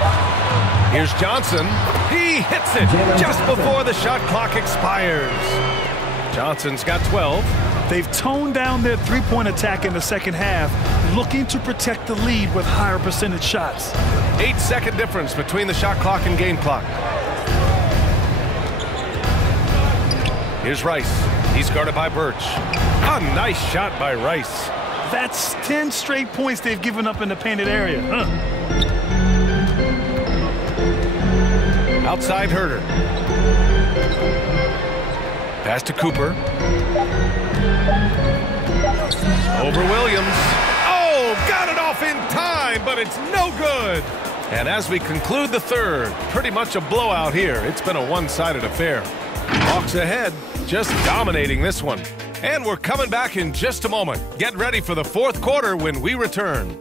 Here's Johnson. He hits it just before the shot clock expires. Johnson's got 12. They've toned down their three-point attack in the second half, looking to protect the lead with higher percentage shots. 8-second difference between the shot clock and game clock. Here's Rice. He's guarded by Birch. A nice shot by Rice. That's 10 straight points they've given up in the painted area. Outside Herder. Pass to Cooper. Over Williams. Oh, got it off in time, but it's no good. And as we conclude the third, pretty much a blowout here. It's been a one-sided affair. Hawks ahead, just dominating this one. And we're coming back in just a moment. Get ready for the fourth quarter when we return.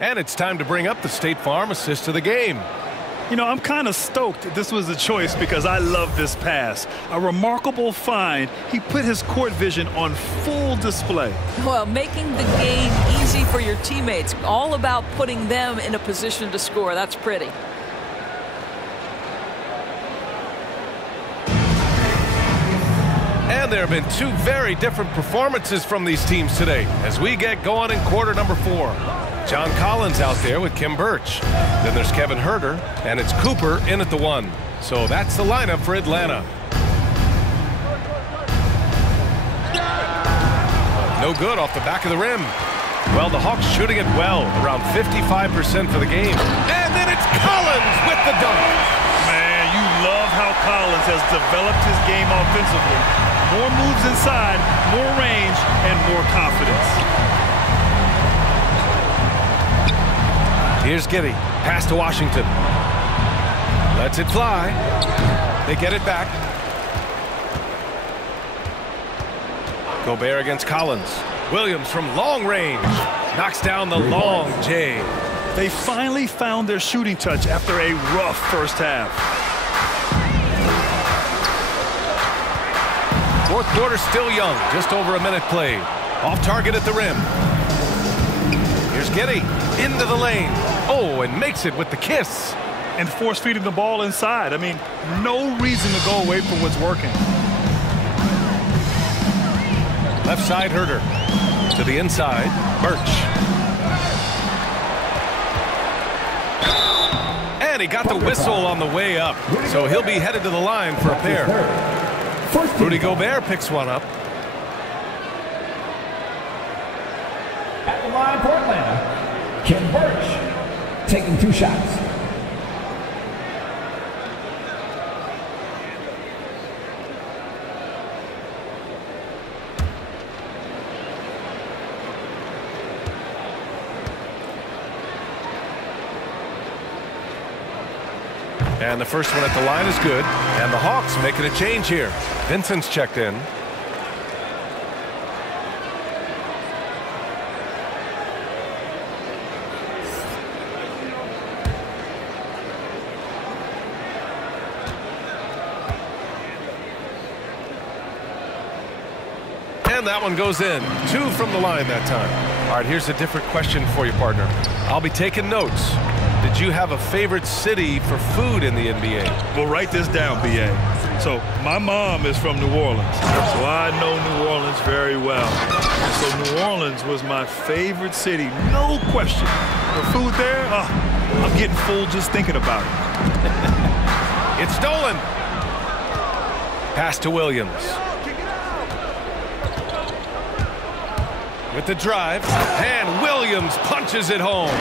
And it's time to bring up the State Farm assist of the game. You know, I'm kind of stoked this was a choice because I love this pass. A remarkable find. He put his court vision on full display. Well, making the game easy for your teammates. All about putting them in a position to score. That's pretty. And there have been two very different performances from these teams today as we get going in quarter number 4. John Collins out there with Kim Birch. Then there's Kevin Herder, and it's Cooper in at the 1. So that's the lineup for Atlanta. No good off the back of the rim. Well, the Hawks shooting it well, around 55% for the game. And then it's Collins with the dunk. Man, you love how Collins has developed his game offensively. More moves inside, more range, and more confidence. Here's Giddey. Pass to Washington. Lets it fly. They get it back. Gobert against Collins. Williams from long range. Knocks down the long J. They finally found their shooting touch after a rough first half. Fourth quarter still young. Just over a minute played. Off target at the rim. Here's Giddey. Into the lane. Oh, and makes it with the kiss. And force feeding the ball inside. I mean, no reason to go away from what's working. Left side Herder. To the inside. Birch. And he got the whistle on the way up. So he'll be headed to the line for a pair. Rudy Gobert picks one up. At the line for Atlanta, Kim Birch taking 2 shots. And the first one at the line is good. And the Hawks making a change here. Vincent's checked in. And that one goes in. 2 from the line that time. All right, here's a different question for you, partner. I'll be taking notes. Did you have a favorite city for food in the NBA? Well, write this down, B.A. So my mom is from New Orleans, so I know New Orleans very well. And so New Orleans was my favorite city, no question. The food there, I'm getting full just thinking about it. It's stolen. Pass to Williams. With the drive, and Williams punches it home.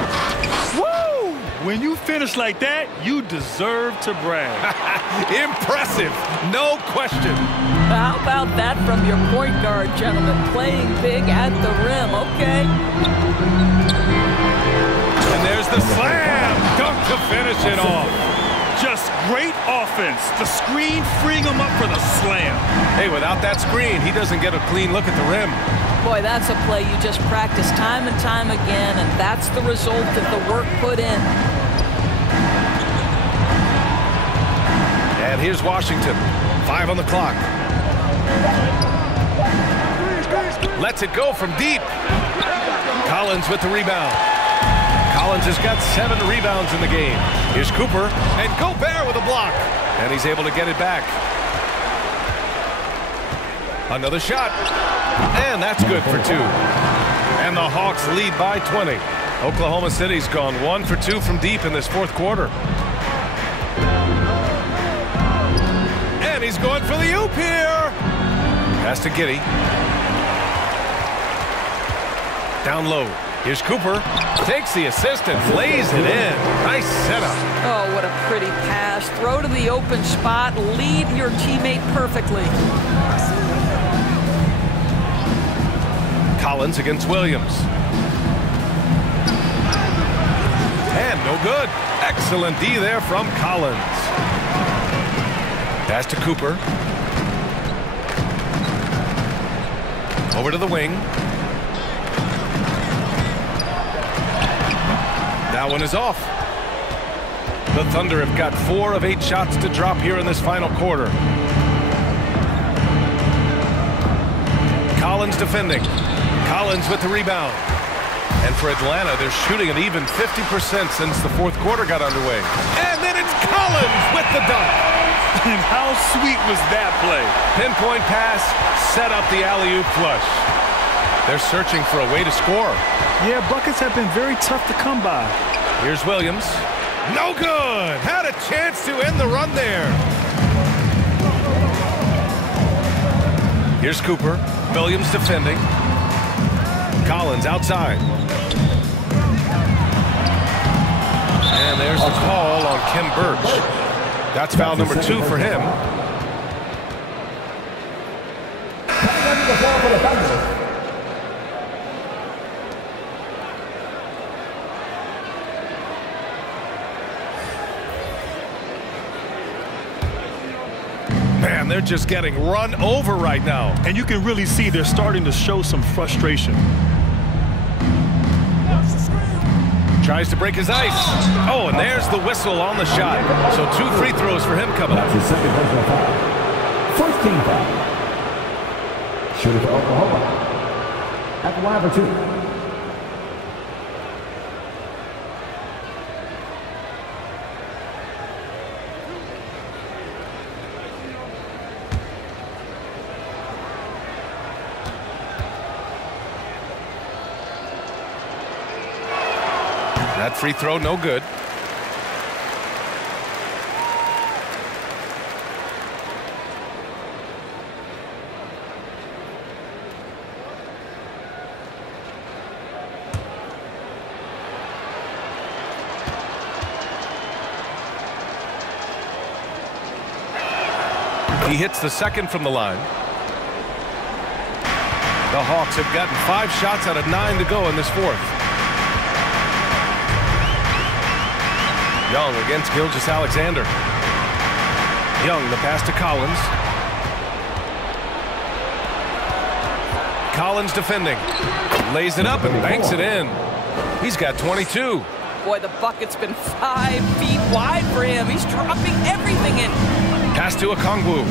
Woo! When you finish like that, you deserve to brag. Impressive, no question. How about that from your point guard, gentlemen? Playing big at the rim, okay? And there's the slam dunk to finish it off. Just great offense. The screen freeing him up for the slam. Hey, without that screen, he doesn't get a clean look at the rim. Boy, that's a play you just practice time and time again, and that's the result of the work put in. And here's Washington. 5 on the clock. Lets it go from deep. Collins with the rebound. Collins has got 7 rebounds in the game. Here's Cooper, and Gobert with a block. And he's able to get it back. Another shot. And that's good for 2. And the Hawks lead by 20. Oklahoma City's gone 1 for 2 from deep in this fourth quarter. And he's going for the oop here. Pass to Giddey. Down low. Here's Cooper. Takes the assist and lays it in. Nice setup. Oh, what a pretty pass. Throw to the open spot. Lead your teammate perfectly. Collins against Williams. And no good. Excellent D there from Collins. Pass to Cooper. Over to the wing. That one is off. The Thunder have got 4 of 8 shots to drop here in this final quarter. Collins defending. Collins with the rebound. And for Atlanta, they're shooting an even 50% since the fourth quarter got underway. And then it's Collins with the dunk. And how sweet was that play? Pinpoint pass, set up the alley-oop flush. They're searching for a way to score. Yeah, buckets have been very tough to come by. Here's Williams. No good. Had a chance to end the run there. Here's Cooper. Williams defending. Collins outside. And there's the call on Kim Birch. That's foul number 2 for him. Man, they're just getting run over right now. And you can really see they're starting to show some frustration. Tries to break his ice. Oh, and there's the whistle on the shot. So 2 free throws for him coming up. That's his second personal foul. First team foul. Shooter for Oklahoma. At the line for 2. That free throw, no good. He hits the second from the line. The Hawks have gotten 5 shots out of 9 to go in this fourth. Young against Gilgeous-Alexander. Young, the pass to Collins. Collins defending. Lays it up and banks it in. He's got 22. Boy, the bucket's been 5 feet wide for him. He's dropping everything in. Pass to Okongwu.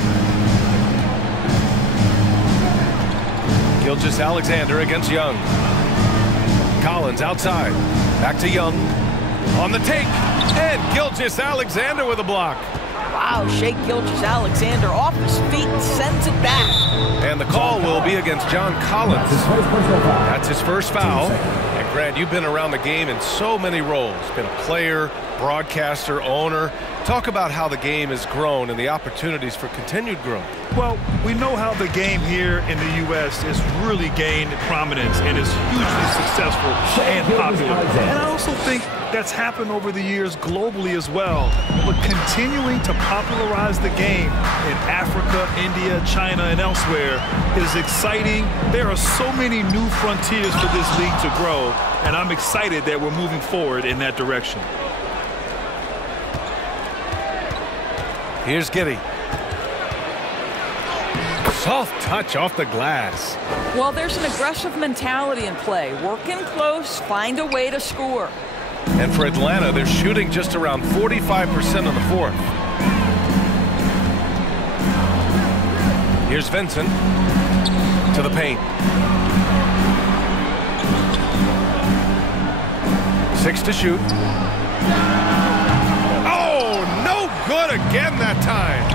Gilgeous-Alexander against Young. Collins outside. Back to Young. On the take. And Gilgeous-Alexander with a block. Wow, Shai Gilgeous-Alexander off his feet, sends it back. And the call will be against John Collins. That's his first foul. And Grant, you've been around the game in so many roles. Been a player, broadcaster, owner. Talk about how the game has grown and the opportunities for continued growth. Well, we know how the game here in the U.S. has really gained prominence and is hugely successful and popular. And I also think that's happened over the years globally as well. But continuing to popularize the game in Africa, India, China, and elsewhere is exciting. There are so many new frontiers for this league to grow, and I'm excited that we're moving forward in that direction. Here's Giddy. Soft touch off the glass. Well, there's an aggressive mentality in play. Work in close, find a way to score. And for Atlanta, they're shooting just around 45% on the fourth. Here's Vincent to the paint. 6 to shoot. Oh, no good again that time.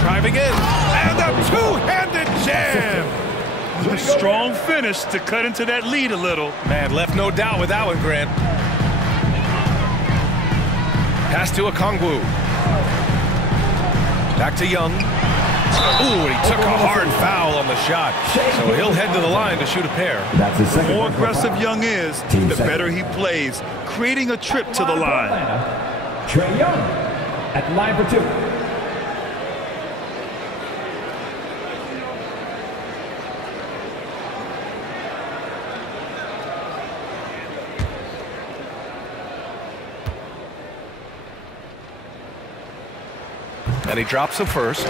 Driving in, and a two-handed jam. A strong finish to cut into that lead a little. Man, left no doubt with that one, Grant. Pass to Okongwu. Back to Young. Ooh, and he took a hard foul on the shot. So he'll head to the line to shoot a pair. The more aggressive Young is, the better he plays, creating a trip to the line. Trae Young at the line for 2. And he drops the first.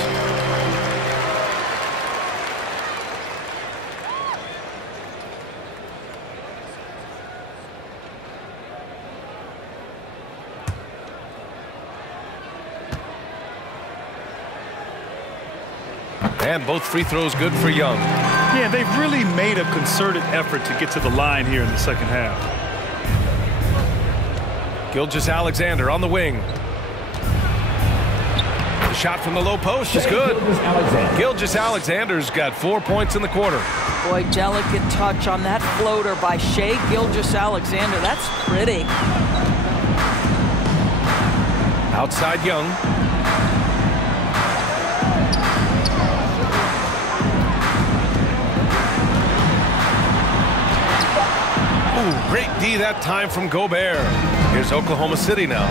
And both free throws good for Young. Yeah, they've really made a concerted effort to get to the line here in the second half. Gilgeous-Alexander on the wing. The shot from the low post is good. Gilgeous-Alexander's got 4 points in the quarter. Boy, delicate touch on that floater by Shai Gilgeous-Alexander. That's pretty. Outside Young. Ooh, great D that time from Gobert. Here's Oklahoma City now.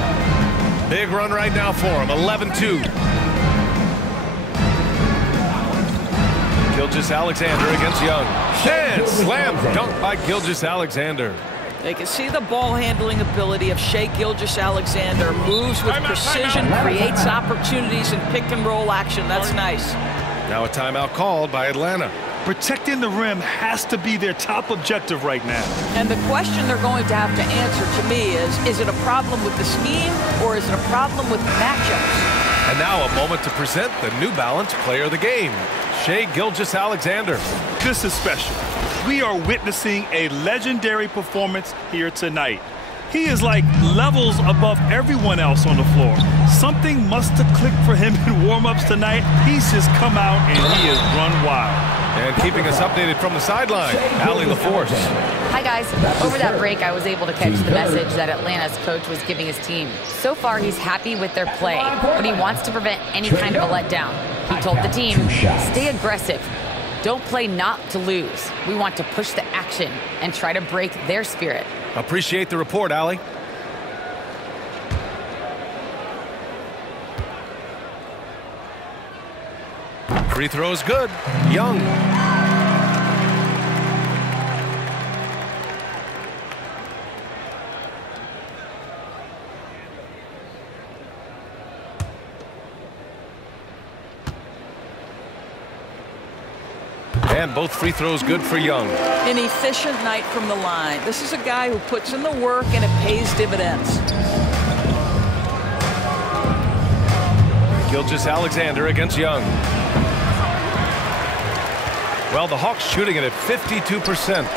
Big run right now for him, 11-2. Gilgeous-Alexander against Young. And slam dunk by Gilgeous-Alexander. They can see the ball handling ability of Shai Gilgeous-Alexander. Moves with precision, creates opportunities in pick and roll action. That's nice. Now a timeout called by Atlanta. Protecting the rim has to be their top objective right now. And the question they're going to have to answer to me is it a problem with the scheme or is it a problem with the matchups? And now a moment to present the New Balance Player of the Game, Shai Gilgeous-Alexander. This is special. We are witnessing a legendary performance here tonight. He is like levels above everyone else on the floor. Something must have clicked for him in warm-ups tonight. He's just come out and he has run wild. And keeping us updated from the sideline, Allie LaForce. Hi, guys. Over that break, I was able to catch the message that Atlanta's coach was giving his team. So far, he's happy with their play, but he wants to prevent any kind of a letdown. He told the team, stay aggressive. Don't play not to lose. We want to push the action and try to break their spirit. Appreciate the report, Allie. Free throws good. Young. And both free throws good for Young. An efficient night from the line. This is a guy who puts in the work and it pays dividends. Gilgeous-Alexander against Young. Well, the Hawks shooting it at 52%.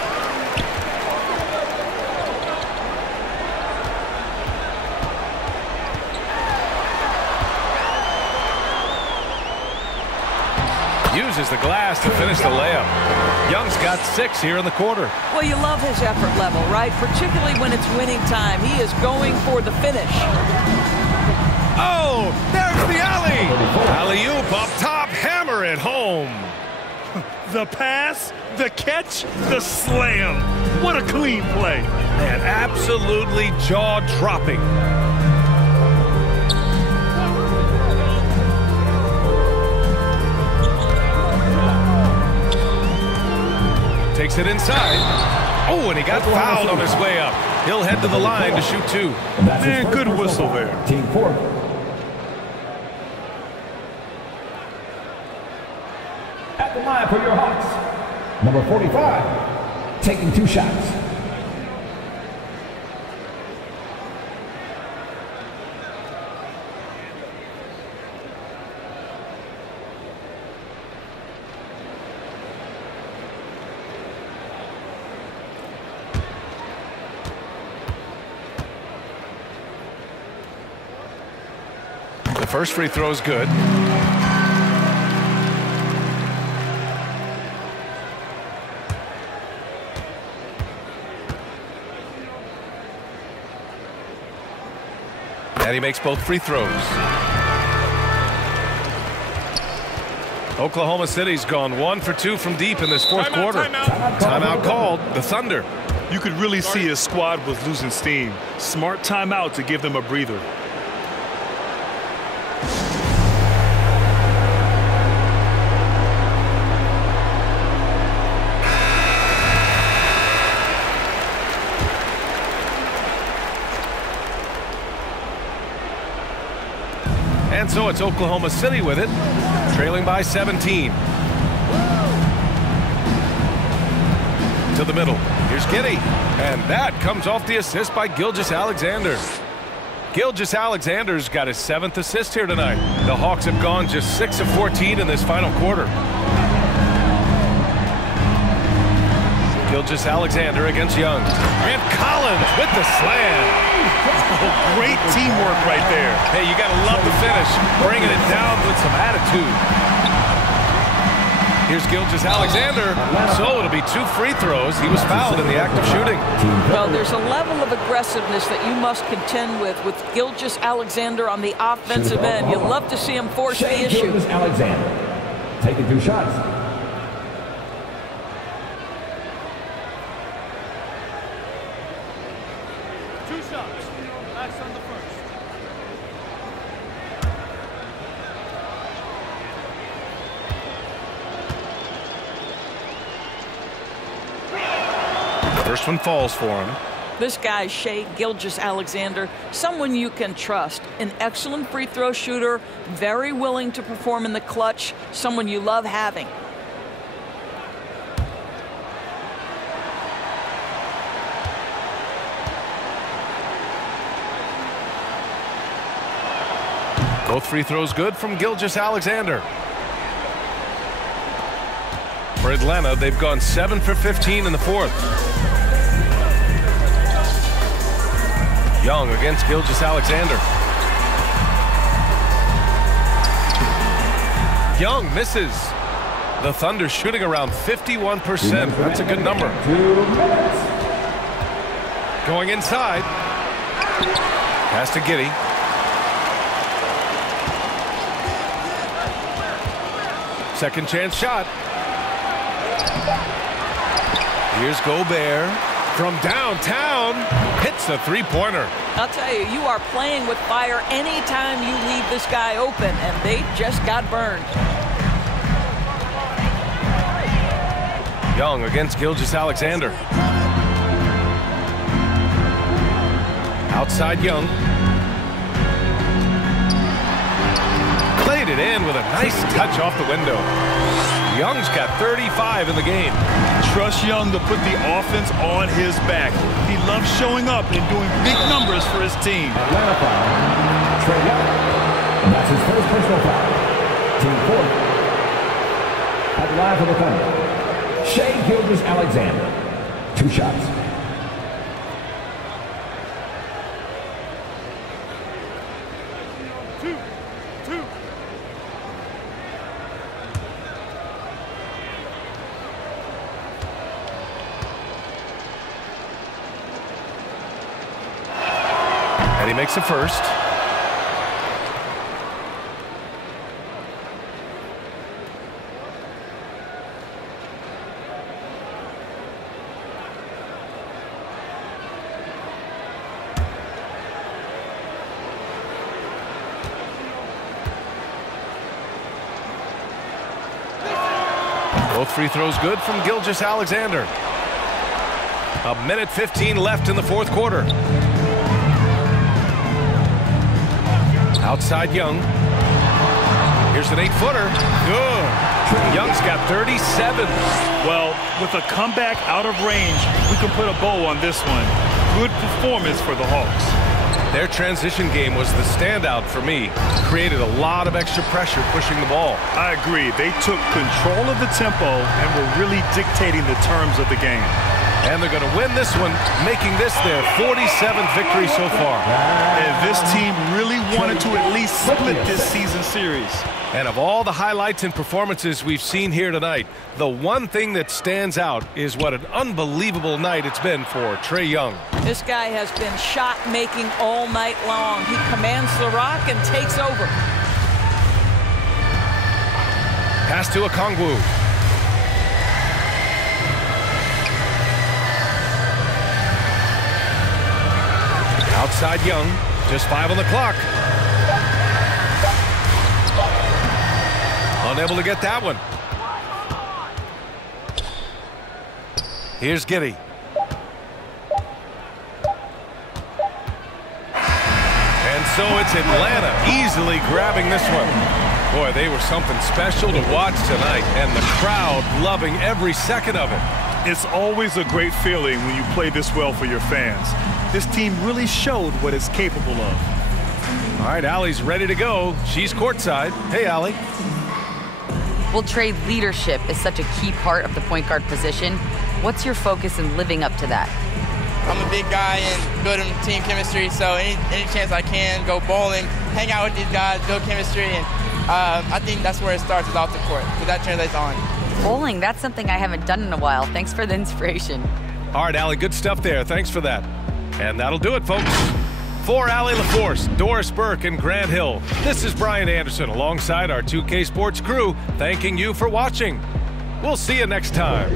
Uses the glass to finish the layup. Young's got 6 here in the quarter. Well, you love his effort level, right? Particularly when it's winning time. He is going for the finish. Oh, there's the alley. Alley-oop up top, hammer it home. The pass, the catch, the slam. What a clean play. And absolutely jaw-dropping. Takes it inside. Oh, and he got fouled on his way up. He'll head to the line to shoot 2. Man, good whistle there. Team 4. At the line for your Hawks, number 45, taking 2 shots. The first free throw is good. And he makes both free throws. Oklahoma City's gone 1 for 2 from deep in this fourth quarter. Timeout called. The Thunder. You could really see his squad was losing steam. Smart timeout to give them a breather. And so it's Oklahoma City with it, trailing by 17. To the middle. Here's Giddey. And that comes off the assist by Gilgeous-Alexander. Gilgeous-Alexander's got his 7th assist here tonight. The Hawks have gone just 6 of 14 in this final quarter. Gilgeous-Alexander against Young. And Collins with the slam. Oh, great teamwork right there. Hey, you got to love the finish. Bringing it down with some attitude. Here's Gilgeous-Alexander. So it'll be 2 free throws. He was fouled in the act of shooting. Well, there's a level of aggressiveness that you must contend with Gilgeous-Alexander on the offensive end. You'd love to see him force the issue. Gilgeous-Alexander taking 2 shots. First one falls for him. This guy, Shai Gilgeous-Alexander, someone you can trust. An excellent free throw shooter, very willing to perform in the clutch, someone you love having. Both free throws good from Gilgeous-Alexander. For Atlanta, they've gone 7 for 15 in the fourth. Young against Gilgeous-Alexander. Young misses. The Thunder shooting around 51%. That's a good number. 2 minutes. Going inside. Pass to Giddey. Second chance shot. Here's Gobert from downtown. Hits the three-pointer. I'll tell you, you are playing with fire anytime you leave this guy open, and they just got burned. Young against Gilgeous-Alexander. Outside Young. Played it in with a nice touch off the window. Young's got 35 in the game. Trust Young to put the offense on his back. He loves showing up and doing big numbers for his team. Atlanta foul. Trae Young. And that's his first personal foul. Team 4. At the line for the Thunder, Shai Gilgeous-Alexander. 2 shots. And he makes a first. Both free throws good from Gilgeous-Alexander. A minute 15 left in the fourth quarter. Outside Young. Here's an 8-footer. Good. Young's got 37. Well, with a comeback out of range, we can put a bow on this one. Good performance for the Hawks. Their transition game was the standout for me. Created a lot of extra pressure pushing the ball. I agree. They took control of the tempo and were really dictating the terms of the game. And they're going to win this one, making this their 47th victory so far. And this team really wanted to at least split this season series. And of all the highlights and performances we've seen here tonight, the one thing that stands out is what an unbelievable night it's been for Trae Young. This guy has been shot-making all night long. He commands the rock and takes over. Pass to Okongwu. Outside Young, just 5 on the clock. Unable to get that one. Here's Giddey. And so it's Atlanta easily grabbing this one. Boy, they were something special to watch tonight, and the crowd loving every second of it. It's always a great feeling when you play this well for your fans. This team really showed what it's capable of. All right, Allie's ready to go. She's courtside. Hey, Allie. Well, Trae, leadership is such a key part of the point guard position. What's your focus in living up to that? I'm a big guy and building team chemistry, so any chance I can, go bowling, hang out with these guys, build chemistry, and I think that's where it starts, is off the court, because that translates on. Bowling, that's something I haven't done in a while. Thanks for the inspiration. All right, Allie, good stuff there. Thanks for that. And that'll do it, folks. For Allie LaForce, Doris Burke, and Grant Hill, this is Brian Anderson alongside our 2K Sports crew, thanking you for watching. We'll see you next time.